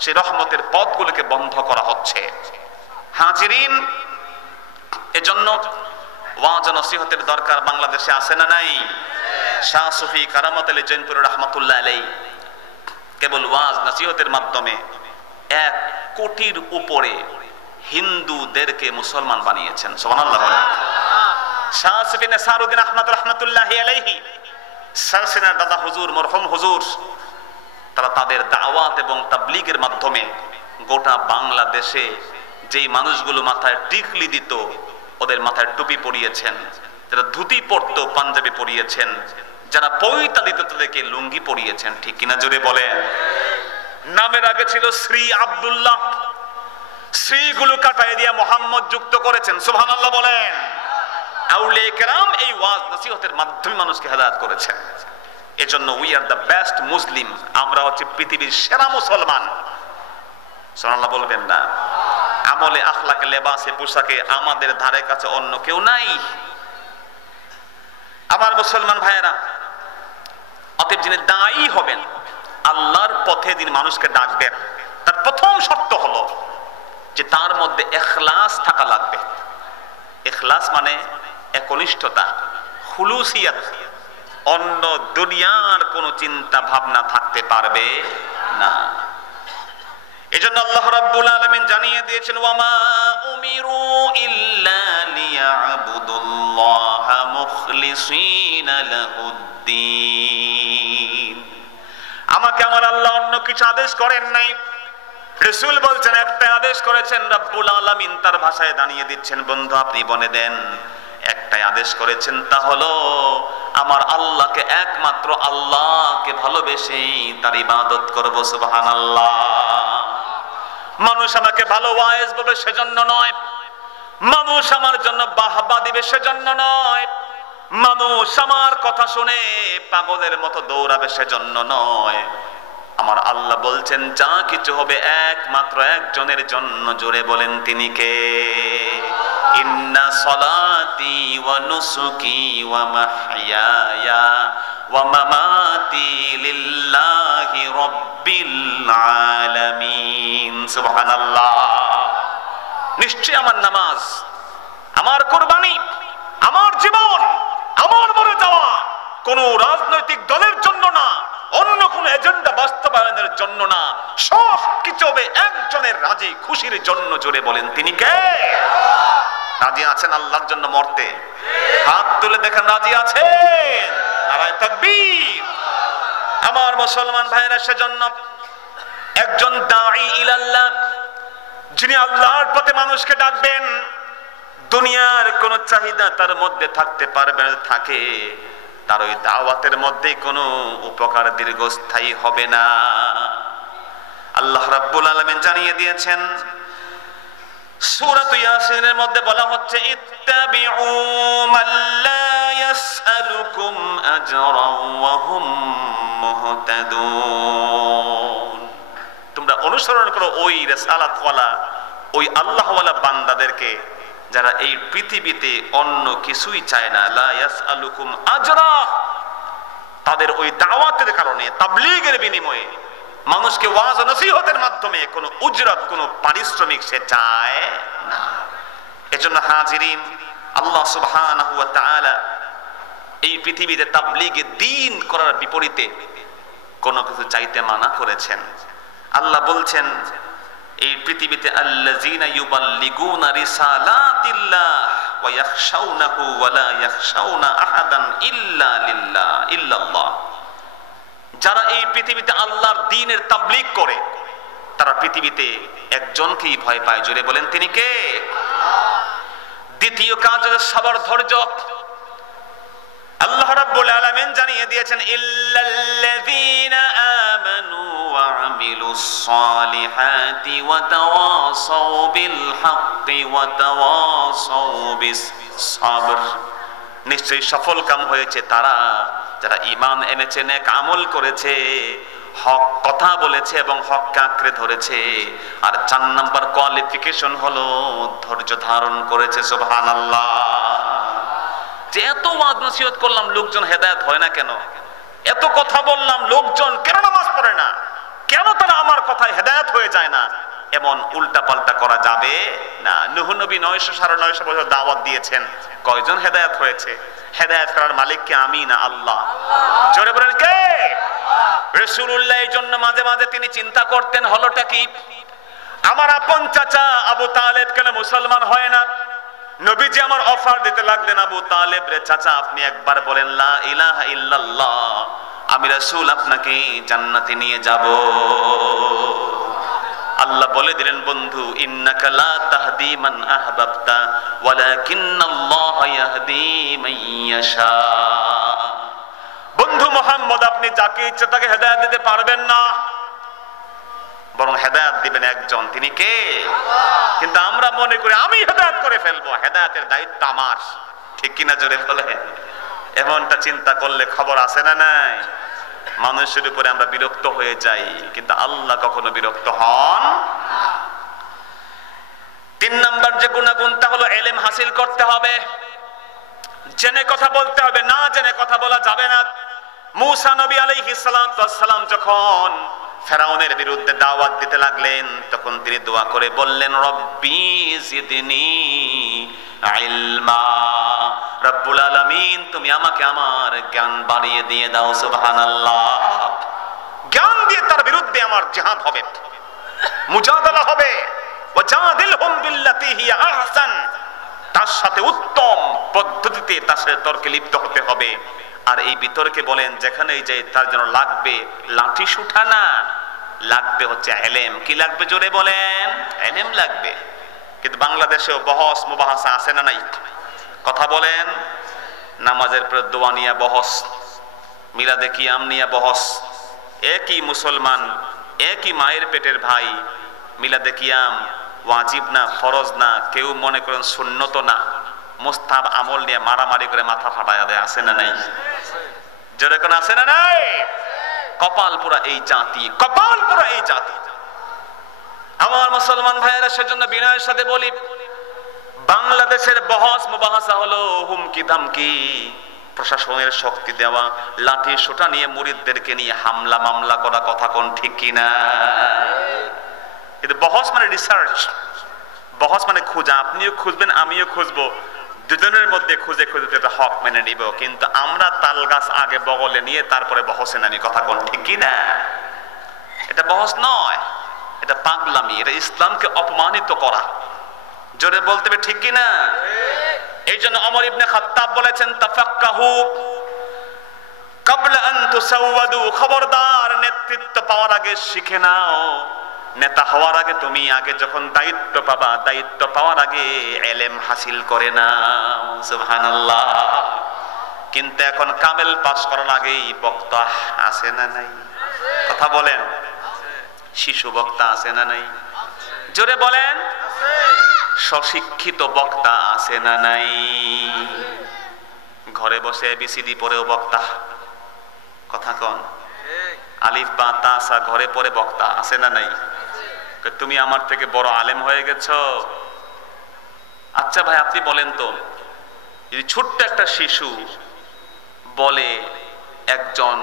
সেই রহমতের পথগুলোকে বন্ধ করা হচ্ছে। হাজিরিন, এজন্য ওয়াজ নসিহতের দরকার বাংলাদেশে আছে না নাই? শাহ সুফি কারামত আলী জৈনপুরি রাহমাতুল্লাহ আলাইহি কেবল ওয়াজ নসিহতের মাধ্যমে 1 কোটির উপরে হিন্দুদেরকে মুসলমান বানিয়েছেন। সুবহানাল্লাহ বলেন। শাহ সুফি নাসারউদ্দিন আহমদ রাহমাতুল্লাহি আলাইহি, সারসিনার দাদা হুজুর, মরহুম হুজুর, তারা তাদের দাওয়াত এবং তাবলীগের মাধ্যমে গোটা বাংলাদেশে যেই মানুষগুলো মাথায় টিকলি দিত ওদের মাথায় টুপি পরিয়েছেন, যারা ধুতি পরতো পাঞ্জাবি পরিয়েছেন, যারা পৈতা দিত তাদেরকে লুঙ্গি পরিয়েছেন। ঠিক কিনা জোরে বলেন? নামের আগে ছিল শ্রী আব্দুল্লাহ, শ্রীগুলো কাটায় দিয়ে মোহাম্মদ যুক্ত করেছেন। সুবহানাল্লাহ বলেন। আউলিয়া কেরাম এই ওয়াজ নসিহতের মাধ্যমে মানুষকে হেদায়েত করেছেন। এজন্য উই আর দ্য বেস্ট মুসলিম, আমরা হচ্ছে পৃথিবীর সেরা মুসলমান। সুবহানাল্লাহ বলবেন না? আমলে, আখলাকে, লেবাসে, পোশাকে আমাদের ধারে কাছে অন্য কেউ নাই। আমার মুসলমান ভাইয়েরা, অতএব যিনি দায়ী হবেন, আল্লাহর পথে যিনি মানুষকে ডাকবেন, তার প্রথম শর্ত হলো যে তার মধ্যে ইখলাস থাকা লাগবে। ইখলাস মানে একনিষ্ঠতা, খুলুসিয়াত, অন্য দুনিয়ার কোন চিন্তা ভাবনা থাকতে পারবে না। এজন্য আল্লাহ রাব্বুল আলামিন জানিয়ে দিয়েছেন, ওয়ামা উমিরু ইল্লা লিয়াবুদুল্লাহা মুখলিসিনা লাহুদ্দিন। আমাকে আমার আল্লাহ অন্য কিছু আদেশ করেন নাই। রাসূল বলছেন একটা আদেশ করেছেন রাব্বুল আলামিন, তার ভাষায় দাঁড়িয়ে দিচ্ছেন, বন্ধু আপনি বলে দেন। একটাই আদেশ করেছেন, তা হলো আমার আল্লাহকে, একমাত্র আল্লাহকে ভালোবেসে তার ইবাদত করব। সুবহানাল্লাহ। মানুষ আমাকে ভালো ওয়াইজ বলবে সেজন্য নয়, মানুষ আমার জন্য বাহবা দিবে সেজন্য নয়, মানুষ আমার কথা শুনে পাগলের মতো দৌড়াবে সেজন্য নয়। আমার আল্লাহ বলছেন যা কিছু হবে একমাত্র একজনের জন্য। জোরে বলেন তিনি কে? ইন্না সলাতি ওয়া নুসুকি ওয়া মাহইয়ায়া ওয়া মামাতি লিল্লাহি রাব্বিল আলামিন। সুবহানাল্লাহ। নিশ্চয় আমার নামাজ, আমার কুরবানি, আমার জীবন, আমার মরে যাওয়া কোন রাজনৈতিক দলের জন্য না, অন্য কোন এজেন্ডা বাস্তবায়নের জন্য না, সব কিছু হবে একজনের রাজি খুশির জন্য। জোরে বলেন তিনি কে? রাজি আছেন আল্লাহর জন্য মরতে? হাত তুলে দেখেন রাজি আছেন? নারায়ে তাকবীর। আমার মুসলমান ভাইরা, সেজন্য একজন দাঈ ইলাল্লাহ, যিনি আল্লাহর পথে মানুষকে ডাকবেন, দুনিয়ার কোন চাহিদা তার মধ্যে থাকতে পারবে না, থাকে তার ওই দাওয়াতের মধ্যে কোনো উপকার দীর্ঘস্থায়ী হবে না। আল্লাহ রাব্বুল আলামিন জানিয়ে দিয়েছেন সূরা ইয়াসিনের মধ্যে বলা হচ্ছে, ইত্তাবিউ মাল্লা ইয়াসআলুকুম আজরান ওয়া হুম মুহতাদুন। তোমরা অনুসরণ করো ওই রিসালাত ওয়ালা, ওই আল্লাহ ওয়ালা বান্দাদেরকে যারা এই পৃথিবীতে অন্য কিছুই চায় না। লা ইয়াসআলুকুম আজরা, তাদের ওই দাওয়াতের কারণে, তাবলীগের বিনিময়ে, মানুষকে ওয়াজ ও নসিহতের মাধ্যমে কোনো উজরত, কোনো পারিশ্রমিক সে চায় না। এজন্য হাজিরিন, আল্লাহ সুবহানাহু ওয়া তাআলা এই পৃথিবীতে তাবলীগে দ্বীন করার বিপরীতে কোনো কিছু চাইতে মানা করেছেন। আল্লাহ বলছেন এই পৃথিবীতে আল্লাযীনা ইউবাল্লিগুনা রিসালাতিল্লাহ ওয়া ইয়াখশাউনাহু ওয়া লা ইয়াখশাউনা আহাদান ইল্লা লিল্লাহ ইল্লাল্লাহ। যারা এই পৃথিবীতে আল্লাহর দ্বীনের তাবলীগ করে তারা পৃথিবীতে একজনকেই ভয় পায়। জোরে বলেন তিনি কে? দ্বিতীয় কাজ হচ্ছে সবর, ধৈর্য। আল্লাহ রাব্বুল আলামিন জানিয়ে দিয়েছেন, ইল্লাল্লাযীনা আমানু ওয়া আমিলুস সালিহাতি ওয়া তাওয়াসাউ বিল হাক্কি ওয়া তাওয়াসাউ বিস সাবর। নিশ্চয়ই সফল কাম হয়েছে তারা যারা ঈমান এনেছে, নেক আমল করেছে, হক কথা বলেছে এবং হককে আঁকড়ে ধরেছে। আর 4 নাম্বার কোয়ালিফিকেশন হলো ধৈর্য ধারণ করেছে। সুবহানাল্লাহ। যে এত ওয়াজ নসিহত করলাম, লোকজন হেদায়েত হয় না কেন? এত কথা বললাম, লোকজন কেন নামাজ পড়ে না? কেন তারা আমার কথায় হেদায়েত হয়ে যায় না? এমন উল্টা পাল্টা করা যাবে না। নূহ নবী 900-950 বছর দাওয়াত দিয়েছেন, কয়জন হেদায়েত হয়েছে? হেদায়েত করার মালিক কে? আমি না আল্লাহ? জোরে বলেন কে? রাসূলুল্লাহ। এই জন্য মাঝে মাঝে তিনি চিন্তা করতেন, হলোটা কি? আমার আপন চাচা আবু তালেব কেন মুসলমান হয় না? নবীজি আমার অফার দিতে লাগলেন, আবু তালেব রে চাচা, আপনি একবার বলেন লা ইলাহা ইল্লাল্লাহ, আমি রাসূল আপনাকে জান্নাতে নিয়ে যাব। আল্লাহ বলে দিলেন, বন্ধু, ইন্নাকা লা তাহদি মান আহবাবতা ওয়ালাকিন্নাল্লাহা ইয়াহদি মান ইয়াশা। বন্ধু মুহাম্মদ, আপনি যাকে ইচ্ছা তাকে হেদায়েত দিতে পারবেন না, বরং হেদায়েত দিবেন একজন, তিনি কে? আল্লাহ। কিন্তু আমরা মনে করি আমি হেদায়েত করে ফেলবো, হেদায়েতের দায়িত্ব আমার। ঠিক কিনা জোরে বলে? এমনটা চিন্তা করলে খবর আছে না নাই? মানুষের উপরে আমরা বিরক্ত হয়ে যাই, কিন্তু আল্লাহ কখনো বিরক্ত হন। 3 নাম্বার যে গুণাগুণটা হলো ইলম হাসিল করতে হবে, জেনে কথা বলতে হবে, না জেনে কথা বলা যাবে না। মূসা নবী আলাইহিস সালাতু ওয়াস সালাম যখন ফেরাউনের বিরুদ্ধে দাওয়াত দিতে লাগলেন, তখন তিনি দোয়া করে বললেন, রব্বি জিদনি ইলমা, রব্বুল আলামিন তুমি আমাকে আমার জ্ঞান বাড়িয়ে দিয়ে দাও। সুবহানাল্লাহ। জ্ঞান দিয়ে তার বিরুদ্ধে আমার জিহাদ হবে, মুজাদালা হবে। ওয়াজাদিলহুম বিল্লাতি হিয়া আহসান, তার সাথে উত্তম পদ্ধতিতে তার সাথে তর্কে লিপ্ত হতে হবে। আর এই বিতর্কে বলেন যেখানেই যাই তার জন্য লাগবে লাঠি সুঠা না, লাগবে হচ্ছে ইলম। কি লাগবে জোরে বলেন? ইলম লাগবে। কিন্তু বাংলাদেশেও বহস মুবাহাসা আছে না নাই? কথা বলেন। নামাজের পর দোয়া নিয়ে বহস, মিলাদে কিয়াম নিয়ে বহস। একই মুসলমান, একই মায়ের পেটের ভাই, মিলাদে কিয়াম ওয়াজিব না, ফরজ না, কেউ মনে করেন সুন্নত না, মুস্তাহাব আমল নিয়ে মারামারি করে মাথা ফাটায় দেয়। আছে না নাই? যেরকম আছে না নাই? কপাল পুরা এই জাতি, কপাল পুরা এই জাতি। আমার মুসলমান ভাইয়েরা, সেজন্য বিনয়ের সাথে বলি, বাংলাদেশের বহস মুবাহাসা হলো হুমকি ধামকি, প্রশাসনের শক্তি দেওয়া, লাঠি সোটা নিয়ে মুরিদদেরকে নিয়ে হামলা মামলা করা। কথা কোন ঠিক কিনা? কিন্তু বহস মানে রিসার্চ, বহস মানে খোঁজা। আপনিও খুঁজবেন, আমিও খুঁজবো, দুজনের মধ্যে খুঁজে খুঁজে একটা হক মেনে নিব। কিন্তু আমরা তাল গাছ আগে বগলে নিয়ে তারপরে বহসে নামি। কথা কোন ঠিক কিনা? এটা বহস নয়, এটা পাগলামি, এটা ইসলামকে অপমানিত করা। জোরে বলতে হবে ঠিক কিনা? এই জন্য ওমর ইবনে খাত্তাব বলেছেন, তাফাক্কাহু ক্বাবলা আন তুসাওয়াদু, খবরদার, নেতৃত্ব পাওয়ার আগে শিখে নাও। নেতা হওয়ার আগে তুমি আগে যখন দায়িত্ব পাবা, দায়িত্ব পাওয়ার আগে ইলম হাসিল করে নাও। সুবহানাল্লাহ। কিন্তু এখন কামেল পাস করার আগেই বক্তা আছে না নাই? কথা বলেন। শিশু বক্তা আছে না নাই? জোরে বলেন। স্বশিক্ষিত বক্তা আছে না নাই? ঘরে বসে এবিসিডি পড়েও বক্তা। কথা কন। আলিফ বা তা সা ঘরে পড়ে বক্তা আছে না নাই? তুমি আমার থেকে বড় আলেম হয়ে গেছো। আচ্ছা ভাই, আপনি বলেন তো, যদি ছোট্ট একটা শিশু বলে একজন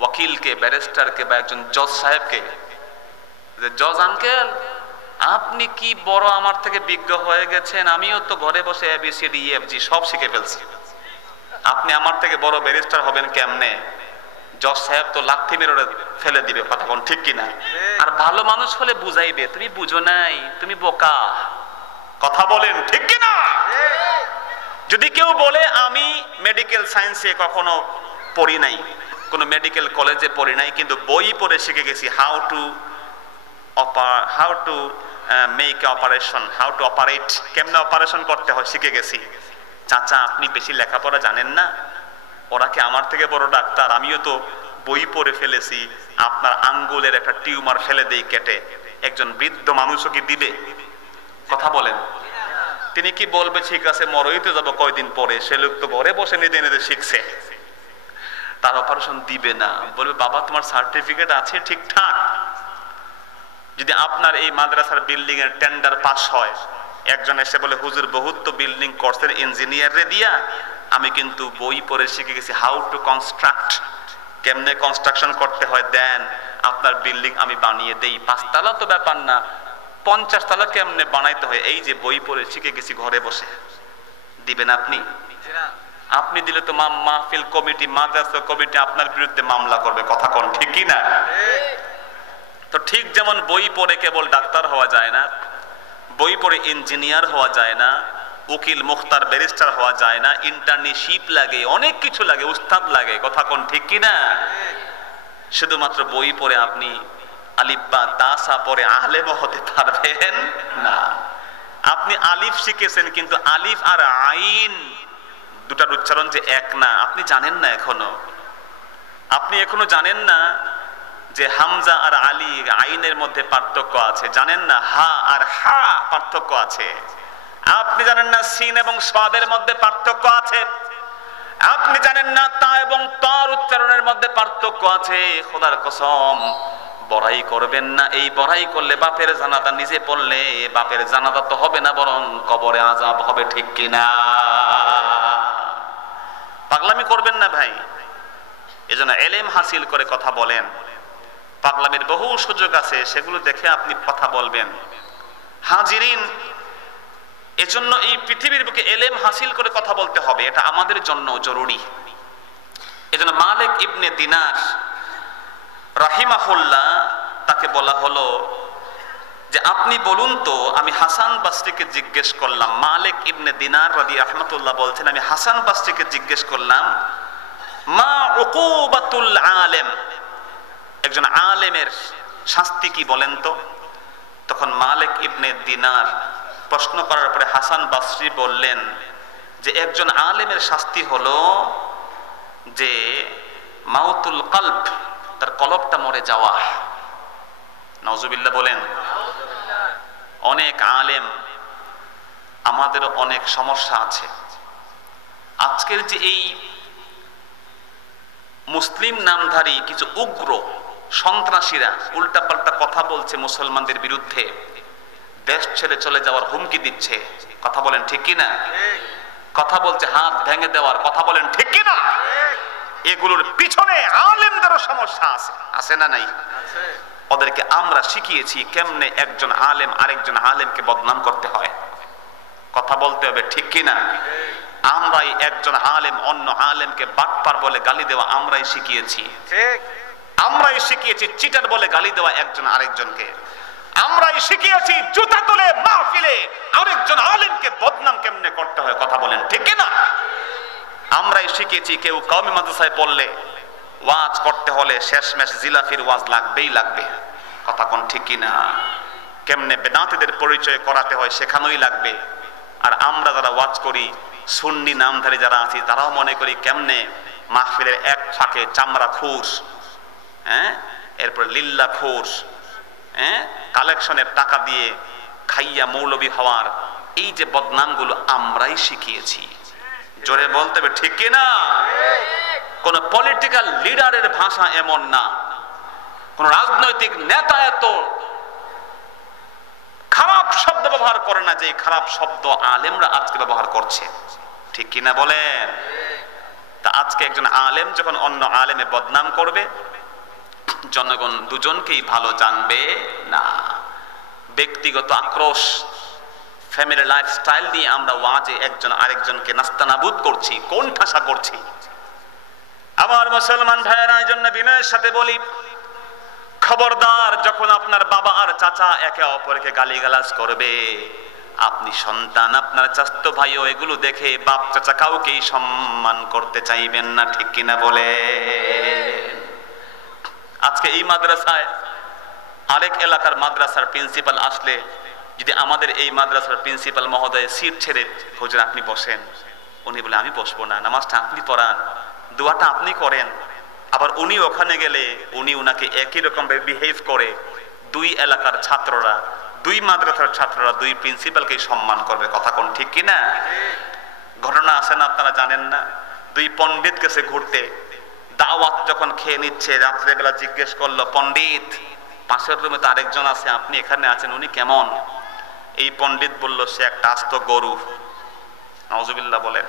ওয়াকিলকে, ব্যারিস্টারকে বা একজন জজ সাহেবকে, জজ আঙ্কেল, আপনি কি বড় আমার থেকে বিজ্ঞ হয়ে গেছেন, আমিও তো ঘরে বসে এবিসিডি ইএফজি সব শিখে ফেলছি, আপনি আমার থেকে বড় ব্যারিস্টার হবেন কেমনে? জজ সাহেব তো লাথি মেরে ফেলে দিবে। কথা কোন ঠিক কিনা? আর ভালো মানুষ হলে বুঝাইবে, তুমি বুঝো নাই, তুমি বোকা। কথা বলেন ঠিক কিনা? যদি কেউ বলে আমি মেডিকেল সায়েন্সে কখনো পড়ি নাই, কোনো মেডিকেল কলেজে পড়ি নাই, কিন্তু বই পড়ে শিখে গেছি how to make operation, how to operate, কেমনে অপারেশন করতে হয় শিখে গেছি। চাচা, আপনি বেশি লেখাপড়া জানেন না, ওরা কি আমার থেকে বড় ডাক্তার? আমিও তো বই পড়ে ফেলেছি, আপনার আঙ্গুলের একটা টিউমার ফেলে দেই কেটে। একজন বৃদ্ধ মানুষও কি দিবে? কথা বলেন। তিনি কি বলবে ঠিক আছে মরই তো যাবো কয়দিন পরে? সে লোক তো ঘরে বসে নিজে নিজে শিখছে, তার অপারেশন দিবে না। বলবে বাবা তোমার সার্টিফিকেট আছে ঠিকঠাক। যদি আপনার এই মাদ্রাসার বিল্ডিং এর টেন্ডার পাস হয়, একজন এসে বলে হুজুর বহুত তো বিল্ডিং করছেন ইঞ্জিনিয়ার রে দিয়া, আমি কিন্তু বই পড়ে শিখে গেছি হাউ টু কনস্ট্রাক্ট, কেমনে কনস্ট্রাকশন করতে হয়, দেন আপনার বিল্ডিং আমি বানিয়ে দেই, 5 তলা তো ব্যাপার না, 50 তলা কেমনে বানাইতে হয় এই যে বই পড়ে শিখে গেছি ঘরে বসে, দিবেন আপনি? আপনি দিলে তো মাহফিল কমিটি, মাদ্রাসা কমিটি আপনার বিরুদ্ধে মামলা করবে, কথা কোন ঠিক কি না? তো ঠিক যেমন বই পড়ে কেবল ডাক্তার হওয়া যায় না, বই পড়ে ইঞ্জিনিয়ার হওয়া যায় না, উকিল মুখতার ব্যারিস্টার হওয়া যায় না, ইন্টার্নশিপ লাগে, অনেক কিছু লাগে, উস্তাদ লাগে, কথা কোন ঠিক কি না? শুধুমাত্র বই পড়ে আপনি আলিফ বা তাসা পড়ে আলেম হতে পারবেন না। আপনি আলিফ শিখেছেন কিন্তু আলিফ আর আইন দুটার উচ্চারণ যে এক না, আপনি জানেন না এখনো। আপনি এখনো জানেন না যে হামজা আর আলী আইনের মধ্যে পার্থক্য আছে, জানেন না হা আর হা পার্থক্য আছে, আপনি জানেন না সিন এবং সাদের মধ্যে পার্থক্য আছে, আপনি জানেন না তা এবং তার উচ্চারণের মধ্যে পার্থক্য আছে। খোদার কসম, বড়াই করবেন না। এই বড়াই করলে বাপের জানাজা নিজে পড়লে বাপের জানাজা তো হবে না, বরং কবরে আযাব হবে, ঠিক কিনা? পাগলামি করবেন না ভাই। এজন্য ইলম হাসিল করে কথা বলেন। পাগলামির বহু সুযোগ আছে, সেগুলো দেখে আপনি কথা বলবেন। হাজিরিন, এজন্য এই পৃথিবীর বুকে ইলম হাসিল করে কথা বলতে হবে, এটা আমাদের জন্য জরুরি। এজন্য মালিক ইবনে দিনার রাহিমাহুল্লাহ, তাকে বলা হলো যে আপনি বলুন তো, আমি হাসান বাসরিকে জিজ্ঞেস করলাম, মালিক ইবনে দিনার রাহমাতুল্লাহ বলছেন, আমি হাসান বাসরিকে জিজ্ঞেস করলাম, মা উকুবাতুল আলেম, একজন আলেমের শাস্তি কি বলেন তো? তখন মালিক ইবনে দিনার প্রশ্ন করার পরে হাসান বাসরি বললেন যে একজন আলেমের শাস্তি হলো যে মাউতুল কলব, তার কলবটা মরে যাওয়া। নাউজুবিল্লাহ বলেন। অনেক আলেম, আমাদের অনেক সমস্যা আছে। আজকের যে এই মুসলিম নামধারী কিছু উগ্র সন্ত্রাসীরা উল্টাপাল্টা কথা বলছে মুসলমানদের বিরুদ্ধে, দেশ ছেড়ে চলে যাওয়ার হুমকি দিচ্ছে, কথা বলেন ঠিক কিনা? কথা বলছে হাত ভেঙে দেওয়ার, কথা বলেন ঠিক কিনা? এগুলোর পিছনে আলেমদেরও সমস্যা আছে, আছে না নাই? ওদেরকে আমরা শিখিয়েছি কেমনে একজন আলেম আরেকজন আলেমকে বদনাম করতে হয়, কথা বলতে হবে ঠিক কিনা? আমরাই একজন আলেম অন্য আলেমকে বাটপার বলে গালি দেওয়া আমরাই শিখিয়েছি, আমরাই শিখিয়েছি চিটার বলে গালি দেওয়া একজন আরেকজনকে, আমরাই শিখিয়েছি জুতা তুলে মাহফিলে আরেকজন আলেমকে বদনাম কেমনে করতে হয়, কথা বলেন ঠিক কিনা? আমরাই শিখিয়েছি কেউ কওমি মাদ্রাসায় পড়লে ওয়াজ করতে হলে শেষমেশ জিলাফির ওয়াজ লাগবেই লাগবে, কথা কোন ঠিক কিনা? কেমনে বেদাতীদের পরিচয় করাতে হয় শেখানোই লাগবে। আর আমরা যারা ওয়াজ করি, সুন্নি নামধারী যারা আছি, তারাও মনে করি কেমনে মাহফিলের এক ফাঁকে চামড়া খুর, এরপর লিল্লা খুর, কালেকশনের টাকা দিয়ে খাইয়া মৌলবী হওয়ার এই যে বদনামগুলো আমরাই শিখিয়েছি। জোরে বলতে হবে ঠিক কিনা? কোন পলিটিক্যাল লিডারের ভাষা এমন না, কোন রাজনৈতিক নেতা এত খারাপ শব্দ ব্যবহার করে না যে খারাপ শব্দ আলেমরা আজকে ব্যবহার করছে, ঠিক কিনা বলেন? তা আজকে একজন আলেম যখন অন্য আলেমে বদনাম করবে, জনগণ দুজনকেই ভালো জানবে না। ব্যক্তিগত আক্রোশ, ফ্যামিলি লাইফস্টাইল দিয়ে আমরা ওয়াজে একজন আরেকজনকে নাস্তানাবুদ করছি, কোন ঠাসা করছি। আমার মুসলমান ভাইয়েরা, এই জন্য বিনয়ের সাথে বলি, খবরদার যখন আপনার বাবা আর চাচা একে অপরকে গালিগালাজ করবে, আপনি সন্তান, আপনার চাচাতো ভাইও এগুলো দেখে বাপ চাচা কাউকেই সম্মান করতে চাইবেন না, ঠিক কিনা বলে? আজকে এই মাদ্রাসায় আরেক এলাকার মাদ্রাসার প্রিন্সিপাল আসলে যদি আমাদের এই মাদ্রাসার প্রিন্সিপাল মহোদয় সিট ছেড়ে, হুজুর আপনি বসেন, উনি বলে আমি বসবো না, নামাজটা আপনি পড়ান, দোয়াটা আপনি করেন, আবার উনি ওখানে গেলে উনি উনাকে একই রকম ভাবে বিহেভ করে, দুই এলাকার ছাত্ররা, দুই মাদ্রাসার ছাত্ররা দুই প্রিন্সিপালকে সম্মান করবে, কথা কোন ঠিক কিনা? ঘটনা আছে না, আপনারা জানেন না? দুই পণ্ডিত গেছে ঘুরতে, দাওয়াত যখন খেয়ে নিচ্ছে, রাত্রেবেলা জিজ্ঞেস করলো, পণ্ডিত পাশের রুমে তো আরেকজন আছে, আপনি এখানে আছেন, উনি কেমন? এই পণ্ডিত বলল, সে একটা আস্ত গরু। নাউজুবিল্লাহ বলেন।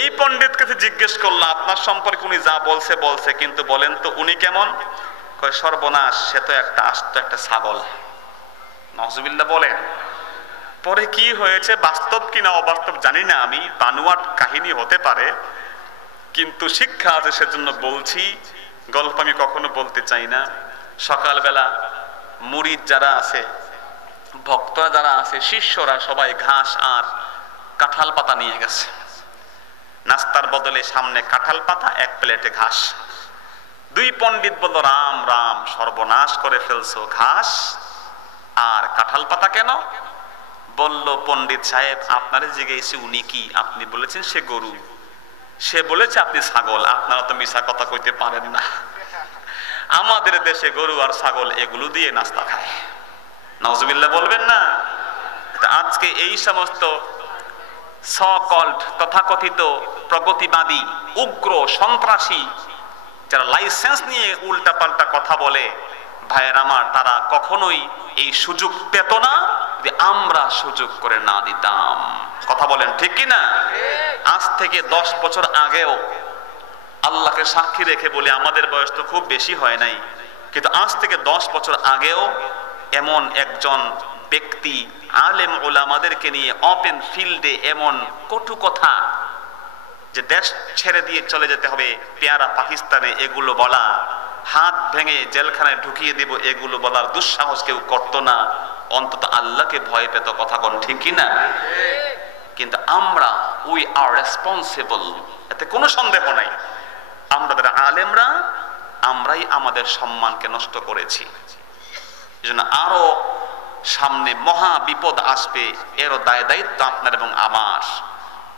এই পণ্ডিত কাছে জিজ্ঞেস করলো, আপনার সম্পর্কে উনি যা বলছে বলছে, কিন্তু বলেন তো উনি কেমন? কয় সর্বনাশ, সে তো একটা আস্ত একটা ছাগল। নাউজুবিল্লাহ বলেন। পরে কি হয়েছে, বাস্তব কিনা অবাস্তব জানি না আমি, বানোয়াট কাহিনী হতে পারে, কিন্তু শিক্ষা আছে সেজন্য বলছি, গল্প আমি কখনো বলতে চাই না। সকালবেলা মুরিদ যারা আছে, ভক্তরা যারা আছে, শিষ্যরা সবাই ঘাস আর কাঁঠাল পাতা নিয়ে গেছে। নাস্তার বদলে সামনে কাঁঠাল পাতা, এক প্লেটে ঘাস। দুই পণ্ডিত বলল, রাম রাম, সর্বনাশ করে ফেলছো, ঘাস আর কাঁঠাল পাতা কেন? বলল, পণ্ডিত সাহেব আপনারে জিজ্ঞেস উনি কি? আপনি বলেছেন সে গরু, সে বলেছে আপনি ছাগল, আপনারা তো মিছা কথা কইতে পারেন না। আমাদের দেশে গরু আর ছাগল এগুলো দিয়ে নাস্তা খায়। নাউজুবিল্লাহ বলবেন না। আজকে এই সমস্ত সো-কল্ড তথাকথিত প্রগতিবাদী, উগ্র, সন্ত্রাসী যারা লাইসেন্স নিয়ে উল্টাপাল্টা কথা বলে, ভাইয়ের আমার, তারা কখনোই এই সুযোগ পেত না যে আমরা সুযোগ করে না দিতাম। কথা বলেন ঠিক কি না? আজ থেকে 10 বছর আগেও, আল্লাহকে সাক্ষী রেখে বলে আমাদের বয়স তো খুব বেশি হয় নাই, কিন্তু আজ থেকে 10 বছর আগেও এমন একজন ব্যক্তি আলেম ওলামাদেরকে নিয়ে ওপেন ফিল্ডে এমন কটু কথা, যে দেশ ছেড়ে দিয়ে চলে যেতে হবে পেয়ারা পাকিস্তানে, এগুলো বলা, হাত ভেঙে জেলখানায় ঢুকিয়ে দিব, এগুলো বলার দুঃসাহস কেউ করতো না, অন্তত আল্লাহকে ভয় পেত। কথা কোন ঠিক কিনা? কিন্তু আমরা, উই আর রেসপন্সিবল, এতে কোনো সন্দেহ নাই। আমাদের আলেমরা, আমরাই আমাদের সম্মানকে নষ্ট করেছি। এজন্য আরো সামনে মহা বিপদ আসবে, এরও দায় দায়িত্ব আপনার এবং আমার।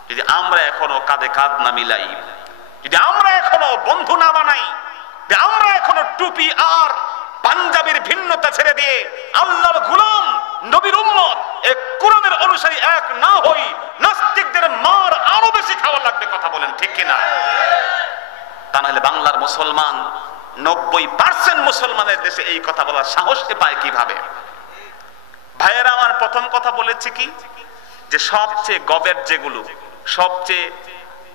যদি আমরা এখনো কাঁধে কাঁধ না মিলাই, যদি আমরা এখনো বন্ধু না বানাই, যদি আমরা এখনো টুপি আর পাঞ্জাবির ভিন্নতা ছেড়ে দিয়ে আল্লাহর গোলাম, নবীর উম্মত, এক কোরআনের অনুসারী এক না হই, নাস্তিকদের মার আরো বেশি খাওয়া লাগবে। কথা বলেন ঠিক কিনা? তা নাহলে বাংলার মুসলমান, 90% মুসলমানের দেশে এই কথা বলার সাহস পায় কিভাবে? ভাইয়েরা আমার, প্রথম কথা বলেছি কি, যে সবচেয়ে গবেট যেগুলো, সবচেয়ে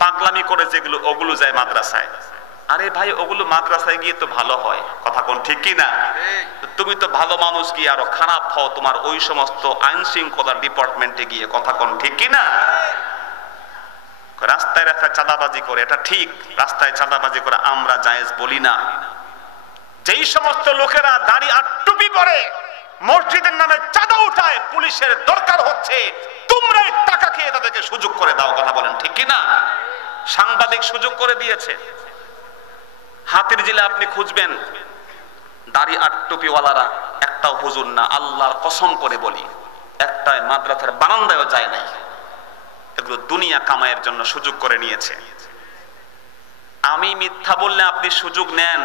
পাগলামি করে যেগুলো, ওগুলো যায় মাদ্রাসায়। আরে ভাই, ওগুলো মাদ্রাসায় গিয়ে তো ভালো হয়। কথা কোন ঠিক কি না? তুমি তো ভালো মানুষ গিয়ে আরো খারাপ হও তোমার ওই সমস্ত আইন শৃঙ্খলা ডিপার্টমেন্টে গিয়ে। কথা কোন ঠিক কি না? রাস্তায় রাস্তায় চাঁদাবাজি করে, এটা ঠিক, রাস্তায় চাঁদাবাজি করে আমরা জায়েজ বলি না। যেই সমস্ত লোকেরা দাড়ি আর টুপি পরে মসজিদের নামে চাঁদা উঠায়, পুলিশের দরকার হচ্ছে তোমরাই টাকা খেয়ে তাদেরকে সুযোগ করে দাও। কথা বলেন ঠিক কি না? সাংবাদিক সুযোগ করে দিয়েছে। হাতির জিলে আপনি খুঁজবেন, দাড়ি আর টুপিওয়ালারা একটাও হুজুর না, আল্লাহর কসম করে বলি, একটাই মাদ্রাসার বারান্দায়ও যায় নাই। এগুলো দুনিয়া কামাইয়ের জন্য সুযোগ করে নিয়েছে। আমি মিথ্যা বললে আপনি সুযোগ নেন।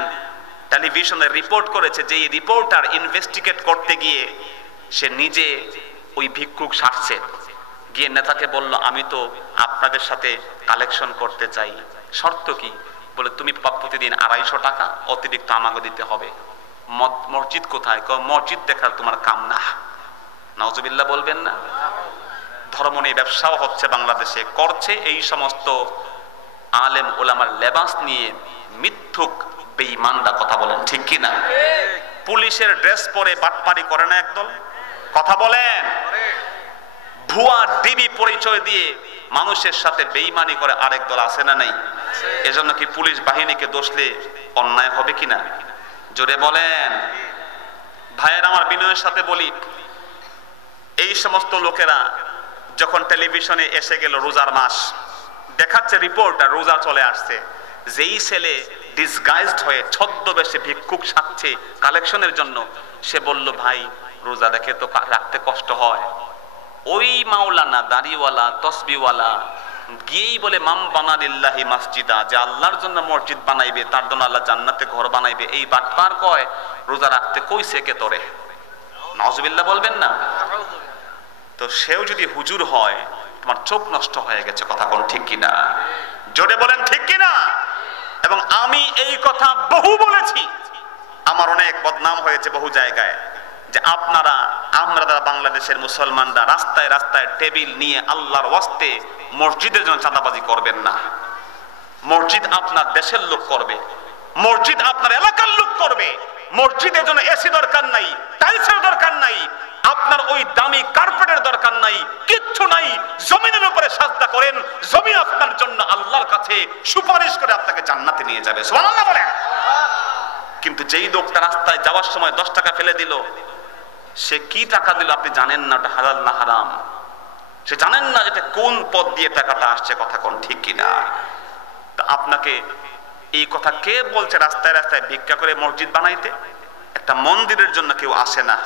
টেলিভিশনে রিপোর্ট করেছে যে এই রিপোর্টার ইনভেস্টিগেট করতে গিয়ে সে নিজে ওই ভিক্ষুক সারছে, গিয়ে নেতাকে বলল, আমি তো আপনাদের সাথে কালেকশন করতে চাই, শর্ত কি? বলে, তুমি প্রতিদিন 250 টাকা অতিরিক্ত আমাকে দিতে হবে। মসজিদ কোথায়? মসজিদ দেখার তোমার কাম না। নাউজুবিল্লাহ বলবেন না? ধর্ম নিয়ে ব্যবসাও হচ্ছে বাংলাদেশে, করছে এই সমস্ত আলেম ওলামার লেবাস নিয়ে মিথ্যুক বেঈমানরা। কথা বলেন ঠিক কিনা? পুলিশের ড্রেস পরে বাটপারি করে না একদল? কথা বলেন। ভুয়া ডিবি পরিচয় দিয়ে মানুষের সাথে বেঈমানি করে আরেক দল আছে না নাই? এজন্য কি পুলিশ বাহিনীকে দোষলে অন্যায় হবে কিনা? জোরে বলেন। ভাইয়ের আমার, বিনয়ের সাথে বলি, এই সমস্ত লোকেরা যখন টেলিভিশনে এসে গেল, রোজার মাস দেখাচ্ছে, রিপোর্টার রোজা চলে আসছে, যেই ছেলে ডিসগাইজড হয়ে ছদ্মবেশে ভিক্ষুক সাজছে কালেকশনের জন্য, সে বলল, ভাই রোজা দেখে তো রাখতে কষ্ট হয়। ওই মাওলানা, দাড়িওয়ালা, তসবিওয়ালা গিয়েই বলে, মাম বানালিল্লাহি মসজিদা, যে আল্লাহর জন্য মসজিদ বানাইবে তার জন্য আল্লাহ জান্নাতে ঘর বানাইবে। এই বাটপার কয় রোজা রাখতে কইছে কে তোরে? নাউজুবিল্লাহ বলবেন না? তো সেও যদি হুজুর হয়, তোমার চোখ নষ্ট হয়ে গেছে। কথা কোন ঠিক কিনা? জোরে বলেন ঠিক কিনা? এবং আমি এই কথা বহু বলেছি, আমার অনেক বদনাম হয়েছে বহু জায়গায়, যে আপনারা, আমরা বাংলাদেশের মুসলমানরা রাস্তায় রাস্তায় টেবিল নিয়ে আল্লাহর ওয়াস্তে মসজিদের জন্য চাঁদাবাজি করবেন না। মসজিদ আপনার দেশের লোক করবে, মসজিদ আপনার এলাকার লোক করবে, মসজিদের জন্য এসি দরকার নাই, টাইলসের দরকার নাই, আপনার ওই দামি কার্পেটের দরকার নাই, কিচ্ছু নাই, জমিনের উপরে সাজদা করেন, জমিন আপনার জন্য আল্লাহর কাছে সুপারিশ করে আপনাকে জান্নাতে নিয়ে যাবে। সুবহানাল্লাহ বলেন। কিন্তু যেই লোকটা রাস্তায় যাওয়ার সময় 10 টাকা ফেলে দিল, সে কি টাকা দিল আপনি জানেন না, ওটা হালাল না হারাম, সে জানেন না এটা কোন পথ দিয়ে টাকাটা আসছে, কথা কোন ঠিক কিনা। তা আপনাকে এই কথা কে বলছে রাস্তায় রাস্তায় ভিক্ষা করে মসজিদ বানাইতে? একটা মন্দিরের জন্য কেউ আসে না,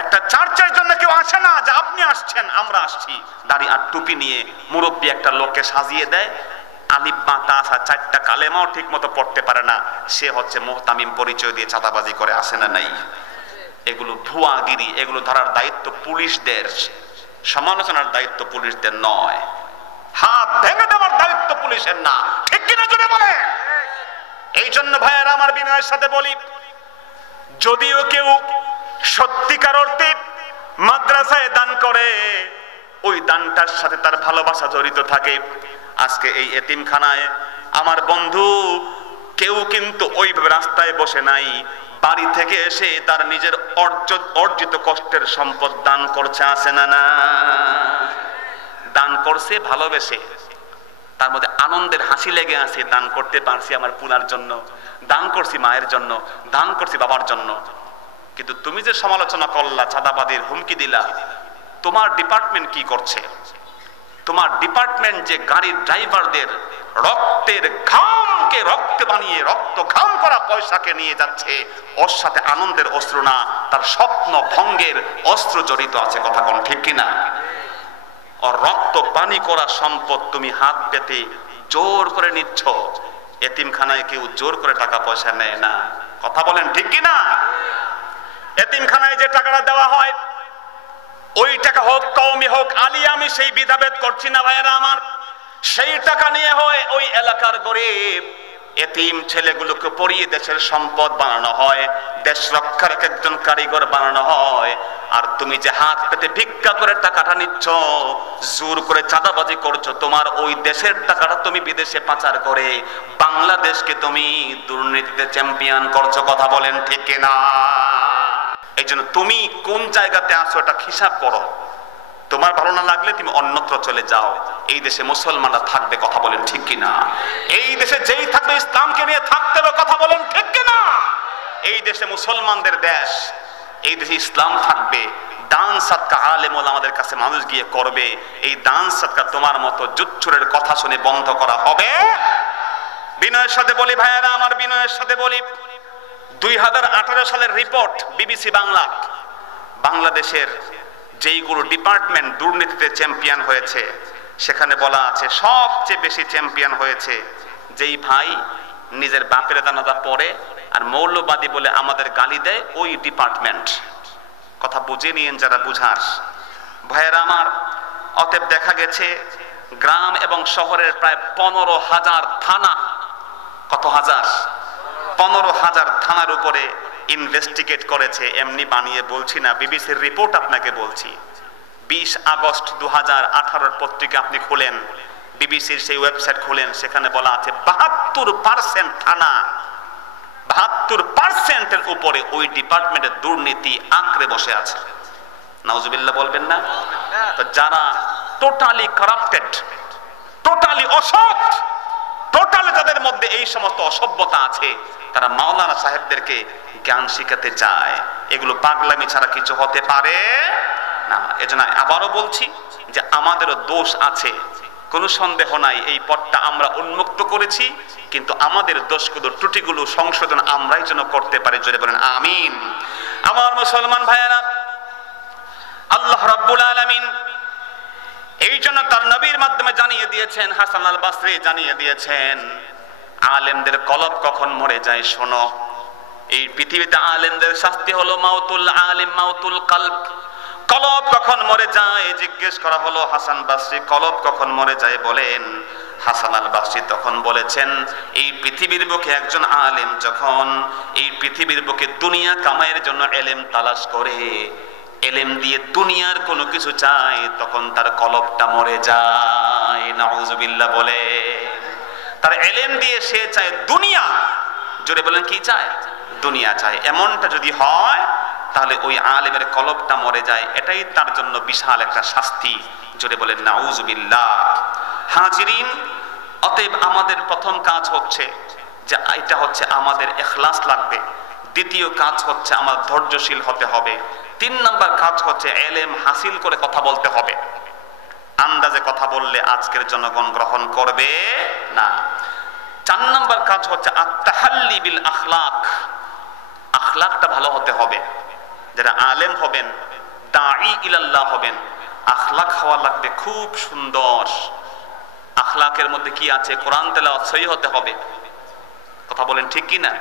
একটা চার্চের জন্য কেউ আসে না যে আপনি আসছেন আমরা আসছি। দাড়ি আর টুপি নিয়ে মুরব্বী একটা লোককে সাজিয়ে দেয়, আলিফ বা তা আসা 4টা কালেমাও ঠিক মতো পড়তে পারে না, সে হচ্ছে মুহতামিম পরিচয় দিয়ে চাঁদাবাজি করে, আসে না নাই? এগুলো ভুয়াগিরি, এগুলো ধরার দায়িত্ব পুলিশদের, সমালোচনার দায়িত্ব পুলিশদের নয়, হাত ভেঙে দেওয়ার দায়িত্ব পুলিশের না, ঠিক কিনা জোরে বলে। এই জন্য ভাইয়েরা আমার বিনয়ের সাথে বলি, যদিও কেউ সত্যিকার অর্থে মাদ্রাসায় দান করে, ওই দানটার সাথে তার ভালোবাসা জড়িত থাকে। আজকে এই এতিমখানায় আমার বন্ধু কেউ কিন্তু ওইভাবে রাস্তায় বসে নাই, বাড়ি থেকে এসে তার নিজের অর্জিত কষ্টের সম্পদ দান করছে, আছে না না? দান করছে ভালোবেসে, তার মধ্যে আনন্দের হাসি লেগে আছে, দান করতে পারছি আমার পুনার জন্য, দান করছি মায়ের জন্য, দান করছি বাবার জন্য। কিন্তু তুমি যে সমালোচনা করলা, চাঁদাবাদীর হুমকি দিলা, তোমার ডিপার্টমেন্ট কি করছে? তোমার ডিপার্টমেন্ট যে গাড়ির ড্রাইভারদের রক্তের ঘামকে রক্তে বানিয়ে রক্ত ঘাম করা পয়সাকে নিয়ে যাচ্ছে, ওর সাথে আনন্দের অস্ত্র না, তার স্বপ্ন ভঙ্গের অস্ত্র জড়িত আছে, কথা কোন ঠিক কিনা? ওর রক্ত পানি করা সম্পদ তুমি হাত পেতে জোর করে নিচ্ছ। এতিমখানায় কেউ জোর করে টাকা পয়সা নেয় না, কথা বলেন ঠিক কিনা? এতিমখানায় যে টাকাটা দেওয়া হয়, ওই টাকা হোক কওমি হোক আলী, আমি সেই বিধাভেদ করছি না ভাইয়েরা আমার, সেই টাকা নিয়ে হয় ওই এলাকার গরিব এতিম ছেলেগুলোকে পড়িয়ে দেশের সম্পদ বানানো হয়, দেশ রক্ষার একজন কারিগর বানানো হয়। আর তুমি যে হাত পেতে ভিক্ষা করে টাকাটা নিচ্ছ, জোর করে চাঁদাবাজি করছো, তোমার ওই দেশের টাকাটা তুমি বিদেশে পাচার করে বাংলাদেশকে তুমি দুর্নীতিতে চ্যাম্পিয়ন করছো, কথা বলেন ঠিক না? এই জন্য তুমি কোন জায়গাতে আছো এটা হিসাব করো। তোমার ভালো না লাগলে তুমি অন্যত্র চলে যাও, এই দেশে মুসলমানরা থাকবে, কথা বলেন ঠিক কিনা? এই দেশে যেই থাকবে ইসলামকে নিয়ে থাকতে হবে, কথা বলেন ঠিক কিনা? এই দেশে মুসলমানদের দেশ, এই দেশে ইসলাম থাকবে। দান সাদকা আলেম ওলামাদের কাছে মানুষ গিয়ে করবে, এই দান সাদকা তোমার মতো জুচ্ছুরের কথা শুনে বন্ধ করা হবে। বিনয়ের সাথে বলি ভাইয়েরা আমার, বিনয়ের সাথে বলি, 2018 সালের রিপোর্ট বিবিসি বাংলা, বাংলাদেশের যেইগুলো ডিপার্টমেন্ট দুর্নীতিতে চ্যাম্পিয়ন হয়েছে, সেখানে বলা আছে সবচেয়ে বেশি চ্যাম্পিয়ন হয়েছে যেই ভাই নিজের বাপের দানাদা পড়ে আর মৌলবাদী বলে আমাদের গালি দেয়, ওই ডিপার্টমেন্ট। কথা বুঝে নিয়েন যারা বুঝার। ভাইয়েরা আমার, অতএব দেখা গেছে গ্রাম এবং শহরের প্রায় 15,000 থানা, কত হাজার? 15,000 থানার উপরে ইনভেস্টিগেট করেছে, এমনি বানিয়ে বলছি না, বিবিসির রিপোর্ট আপনাকে বলছি। 20 আগস্ট 2018 পত্রিকা আপনি খুলেন, বিবিসির সেই ওয়েবসাইট খুলেন, সেখানে বলা আছে 72% থানা, 72%-এর উপরে ওই ডিপার্টমেন্টের দুর্নীতি আঁকড়ে বসে আছে। নাউজুবিল্লাহ বলবেন না? তো যারা টোটালি কারাপ্টেড, টোটালি অসৎ, টোটালি যাদের মধ্যে এই সমস্ত অসভ্যতা আছে, তারা মাওলানা সাহেবদেরকে জ্ঞান শিখাতে চায়, এগুলো পাগলামি ছাড়া কিছু হতে পারে না। এজন্য আবারও বলছি যে আমাদেরও দোষ আছে, কোনো সন্দেহ নাই, এই পথটা আমরা উন্মুক্ত করেছি, কিন্তু আমাদের দোষগুলো ত্রুটিগুলো সংশোধন আমরাই যেন করতে পারি, জোরে বলেন আমিন। আমার মুসলমান ভাইয়েরা, আল্লাহ রাব্বুল আলামিন এই জন্য তার নবীর মাধ্যমে জানিয়ে দিয়েছেন, হাসান আল বাসরি জানিয়ে দিয়েছেন, আলেমদের কলব কখন মরে যায় শোনো। এই পৃথিবীতে আলেমদের শাস্তি হলো মাউতুল আলিম, মাউতুল কলব। কলব কখন মরে যায় জিজ্ঞেস করা হলো হাসান বাসরি, কলব কখন মরে যায় বলেন। হাসান আল বাসরি তখন বলেছেন, এই পৃথিবীর বুকে একজন আলেম যখন এই পৃথিবীর বুকে দুনিয়া কামাইয়ের জন্য এলেম তালাশ করে, এলেম দিয়ে দুনিয়ার কোনো কিছু চায়, তখন তার কলবটা মরে যায়। নাউজুবিল্লাহ বলে, তার এলেম দিয়ে সে চায় দুনিয়া, জোরে বলেন কি চায়? দুনিয়া চায়। এমনটা যদি হয় তাহলে ওই আলেমের কলবটা মরে যায়, এটাই তার জন্য বিশাল একটা শাস্তি। জোরে বলেন নাউজুবিল্লাহ। হাজিরিন, অতএব আমাদের প্রথম কাজ হচ্ছে যে এটা হচ্ছে আমাদের ইখলাস লাগবে। দ্বিতীয় কাজ হচ্ছে আমার ধৈর্যশীল হতে হবে। 3 নম্বর কাজ হচ্ছে ইলম হাসিল করে কথা বলতে হবে। আন্দাজে কথা বললে আজকের জনগণ গ্রহণ করবে না। 4 নম্বর কাজ হচ্ছে আত-তাহাল্লি বিল আখলাক। আখলাকটা ভালো হতে হবে। যারা আলেম হবেন, দাঈ ইলাল্লাহ হবেন, আখলাক হওয়া লাগবে খুব সুন্দর। আখলাকের মধ্যে কি আছে? কোরআন তেলাওয়াত সহি হতে হবে। কথা বলেন ঠিক কি না?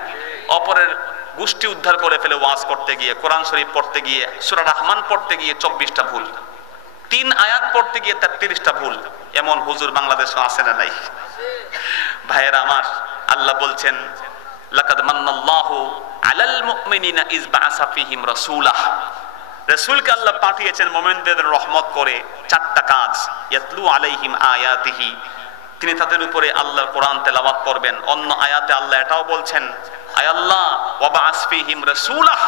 অপরের গোষ্ঠী উদ্ধার করে ফেলে ওয়াজ করতে গিয়ে, কোরআন শরীফ পড়তে গিয়ে, সূরা রহমান পড়তে গিয়ে 24টা ভুল, 3 আয়াত পড়তে গিয়ে 33টা ভুল। এমন হুজুর বাংলাদেশে আছে না নাই? ভাইয়েরা আমার, আল্লাহ বলছেন লাকাদ মান্নাল্লাহু আলাল মুমিনিনা ইজ বাআসা ফীহিম রাসূলাহ। রাসূলকে আল্লাহ পাঠিয়েছেন মুমিনদের রহমত করে। 4টা কাজ। ইয়াতলু আলাইহিম আয়াতিহি, তিনি তাদের উপরে আল্লাহর কোরআন তেলাওয়াত করবেন। অন্য আয়াতে আল্লাহ এটাও বলছেন আয় আল্লাহ ওয়া বাআস ফীহিম রাসূলাহ,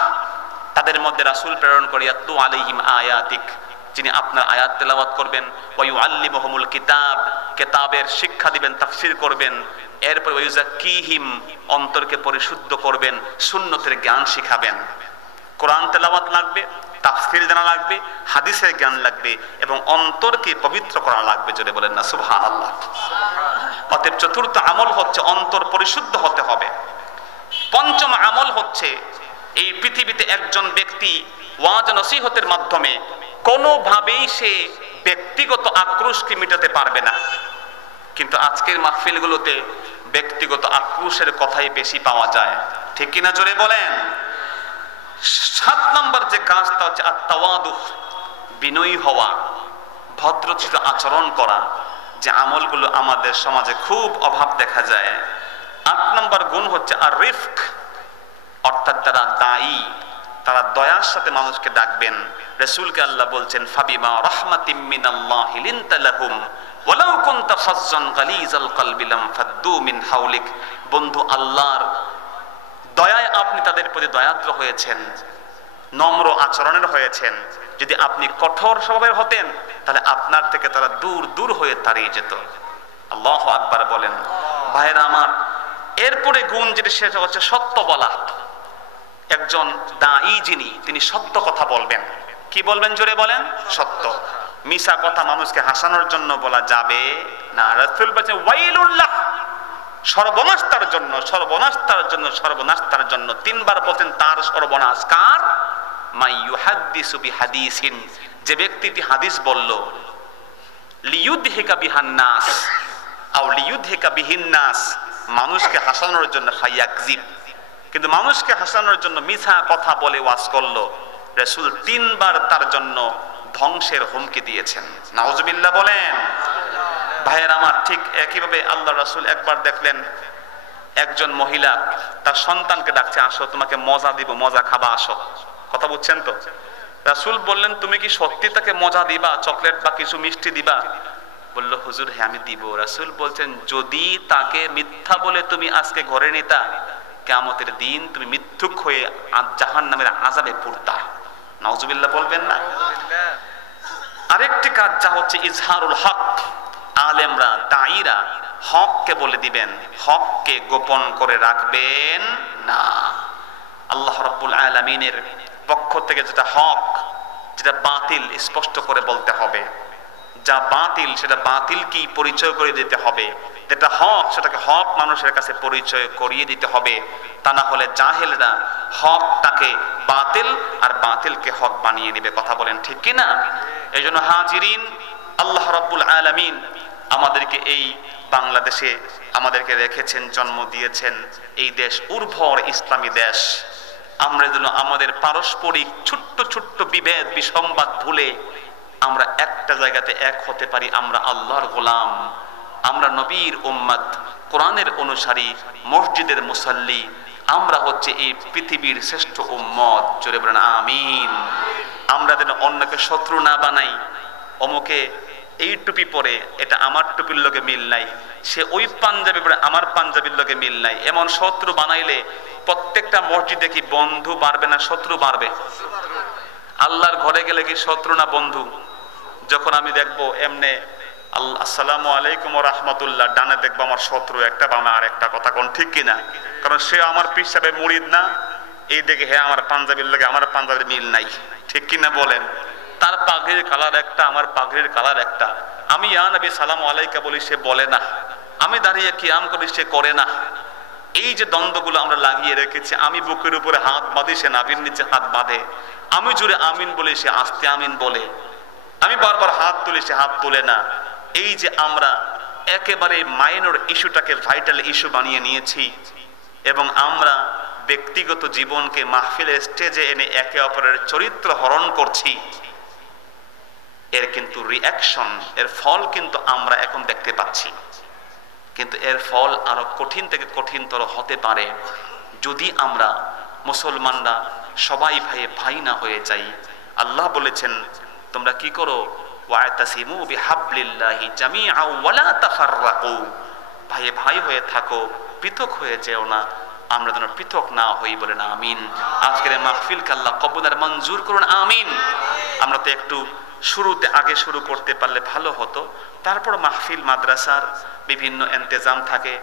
তাদের মধ্যে রাসূল প্রেরণ করে। ইয়াতলু আলাইহিম আয়াতিক, যিনি আপনার আয়াত তেলাওয়াত করবেন। ওয়া ইউআল্লিমুহুমুল কিতাব, কিতাবের শিক্ষা দিবেন, তাফসীর করবেন। এরপর ওয়া ইউযাক্কিহিম, অন্তরকে পরিশুদ্ধ করবেন, সুন্নতের জ্ঞান শিখাবেন। কোরআন তেলাওয়াত লাগবে, তাফসীর জানা লাগবে, হাদিসের জ্ঞান লাগবে এবং অন্তরকে পবিত্র করা লাগবে। জোরে বলেন না সুবহানাল্লাহ। অতএব 4র্থ আমল হচ্ছে অন্তর পরিশুদ্ধ হতে হবে। 5ম আমল হচ্ছে এই পৃথিবীতে একজন ব্যক্তি ওয়াজ নসিহতের মাধ্যমে কোনোভাবেই সে ব্যক্তিগত আক্রোশকে মেটাতে পারবে না। কিন্তু আজকের মাহফিলগুলোতে ব্যক্তিগত আক্রোশের কথাই বেশি পাওয়া যায়, ঠিক কিনা? জোরে বলেন। 7 নম্বর যে কাজটা হচ্ছে আত-তাওয়াদু, বিনয়ী হওয়া, ভদ্রচিত আচরণ করা, যে আমলগুলো আমাদের সমাজে খুব অভাব দেখা যায়। 8 নম্বর গুণ হচ্ছে আর রিফক, অর্থাৎ যারা দায়ী তারা দয়ার সাথে মানুষকে ডাকবেন। রাসূলকে আল্লাহ বলছেন ফাবিমা রাহমাতিম মিনাল্লাহি লিনতা লাহুম ওয়ালাউ কুনতা ফাজ্জান গালিজাল কলবি লাম ফাদ্দু মিন হাওলিক। বন্ধু, আল্লাহর দয়ায় আপনি তাদের প্রতি দয়াদ্র হয়েছেন, নম্র আচরণের হয়েছেন। যদি আপনি কঠোর স্বভাবের হতেন তাহলে আপনার থেকে তারা দূর দূর হয়ে তাড়িয়ে যেত। আল্লাহু আকবার বলেন। ভাইরা আমার, এরপরে গুণ যেটা সেটা হচ্ছে সত্য বলা। একজন দাঈ যিনি, তিনি সত্য কথা বলবেন। কি বলবেন? জোরে বলেন। সত্য। মিছা কথা মানুষকে হাসানোর জন্য বলা যাবে না। রাসূল বলেছেন ওয়াইলুল্লাহ, সর্বনাশ তার জন্য, সর্বনাশ তার জন্য, সর্বনাশ তার জন্য। 3 বার বলতেন তার সর্বনাশ। কার? মা ইউহাদ্দিসু বিহাদিসিন, যে ব্যক্তিটি হাদিস বলল, লিয়ুদহিকা বিহান নাস আও লিয়ুদহিকা বিহিন নাস, মানুষকে হাসানোর জন্য, ফায়াকযিব, কিন্তু মানুষকে হাসানোর জন্য মিছা কথা বলে ওয়াজ করলো। রাসূল 3 বার তার জন্য ধ্বংসের হুমকি দিয়েছেন। নাউজুবিল্লাহ বলেন। ভাইয়ের আমার, ঠিক একইভাবে আল্লাহ রাসূল একবার দেখলেন একজন মহিলা তার সন্তানকে ডাকছে, আসো তোমাকে মজা দিব, মজা খাবা, আসো। কথা বুঝছেন তো? রাসূল বললেন তুমি কি সত্যি তাকে মজা দিবা, চকলেট বা কিছু মিষ্টি দিবা? বলল হুজুর হ্যাঁ আমি দিব। রাসূল বলছেন যদি তাকে মিথ্যা বলে তুমি আজকে ঘরে নিতা, কিয়ামতের দিন তুমি মিথ্যুক হয়ে জাহান্নামের আযাবে পড়তা। নাউজুবিল্লাহ বলবেন না? আরেকটি কাজ যা হচ্ছে ইজহারুল হক। আলেমরা, দাঈরা হককে বলে দিবেন, হককে গোপন করে রাখবেন না। আল্লাহ রাব্বুল আলামিনের পক্ষ থেকে যেটা হক, যেটা বাতিল স্পষ্ট করে বলতে হবে। যা বাতিল সেটা বাতিল কি পরিচয় করে দিতে হবে, যেটা হক সেটাকে হক মানুষের কাছে পরিচয় করিয়ে দিতে হবে। তা না হলে জাহেলরা হকটাকে বাতিল আর বাতিলকে হক বানিয়ে নেবে। কথা বলেন ঠিক কি না? এই জন্য হাজিরিন, আল্লাহ রাব্বুল আলামিন আমাদেরকে এই বাংলাদেশে আমাদেরকে রেখেছেন, জন্ম দিয়েছেন। এই দেশ উর্বর ইসলামী দেশ। আমরা যেন আমাদের পারস্পরিক ছোট্ট ছোট্ট বিভেদ বিসম্বাদ ভুলে আমরা একটা জায়গাতে এক হতে পারি। আমরা আল্লাহর গোলাম, আমরা নবীর উম্মত, কোরআনের অনুসারী, মসজিদের মুসাল্লি। আমরা হচ্ছে এই পৃথিবীর শ্রেষ্ঠ উম্মত। জোরে বলেন আমিন। আমরা যেন অন্যকে শত্রু না বানাই, অমুকে এই টুপি পরে, এটা আমার টুপির লগে মিল নাই, সে ওই পাঞ্জাবি পরে আমার পাঞ্জাবির লগে মিল নাই, এমন শত্রু বানাইলে প্রত্যেকটা মসজিদে কি বন্ধু বাড়বে না শত্রু বাড়বে? আল্লাহর ঘরে গেলে কি শত্রু না বন্ধু? যখন আমি দেখবো এমনে আসসালামু আলাইকুম ওয়া রাহমাতুল্লাহ, ডানে দেখবো আমার শত্রু একটা, বামে আর একটা, কথা কোন ঠিক কিনা? কারণ সে আমার পীর সাহেবের মুরিদ না, এই দেখে হ্যাঁ আমার পাঞ্জাবির লগে আমার পাঞ্জাবির মিল নাই, ঠিক কিনা বলেন? তার পাগড়ির কালার একটা, আমার পাগড়ির কালার একটা, আমি ইয়া নবী সালাম আলাইকা বলি, সে বলে না, আমি দাঁড়িয়ে কিয়াম করি, সে করে না। এই যে দ্বন্দ্বগুলো আমরা লাগিয়ে রেখেছি, আমি বুকের উপরে হাত বাঁধি, সে নাভির নিচে হাত বাঁধে, আমি জোরে আমিন বলি, সে আস্তে আমিন বলে, আমি বারবার হাত তুলি, সে হাত তোলে না। এই যে আমরা একেবারে মাইনর ইস্যুটাকে ভাইটাল ইস্যু বানিয়ে নিয়েছি, এবং আমরা ব্যক্তিগত জীবনকে মাহফিলের স্টেজে এনে একে অপরের চরিত্র হরণ করছি, এর কিন্তু রিঅ্যাকশন, এর ফল কিন্তু আমরা এখন দেখতে পাচ্ছি। কিন্তু এর ফল আরো কঠিন থেকে কঠিনতর হতে পারে যদি আমরা মুসলমানরা সবাই ভাইয়ে ভাই না হয়ে যাই। আল্লাহ বলেছেন, তোমরা কি করো? ওয়াতাসিমু বিহাবলিল্লাহি জামিআ ওয়া লা তাফাররাকু, ভাইয়ে ভাই হয়ে থাকো, পৃথক হয়ে যেও না। আমরা যেন পৃথক না হই, বলেন আমিন। আজকের মাহফিলকে আল্লাহ কবুল আর মঞ্জুর করুন, আমিন। আমরা তো একটু শুরুতে আগে শুরু করতে পারলে ভালো হতো। তারপর মাহফিল মাদ্রাসার বিভিন্ন ইন্তেজাম থাকে,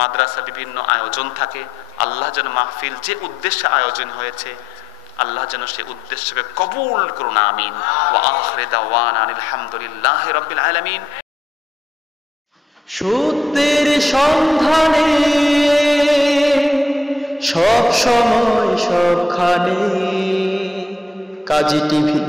মাদ্রাসা বিভিন্ন আয়োজন থাকে। আল্লাহ যেন মাহফিল যে উদ্দেশ্যে আয়োজন হয়েছে, আল্লাহ যেন সে উদ্দেশ্যকে কবুল করুন, আমিন। ওয়া আখিরু দাওয়ানা আলহামদুলিল্লাহি রাব্বিল আলামিন। সত্যের সন্ধানে সব সময় সবখানে কাজী টিভি।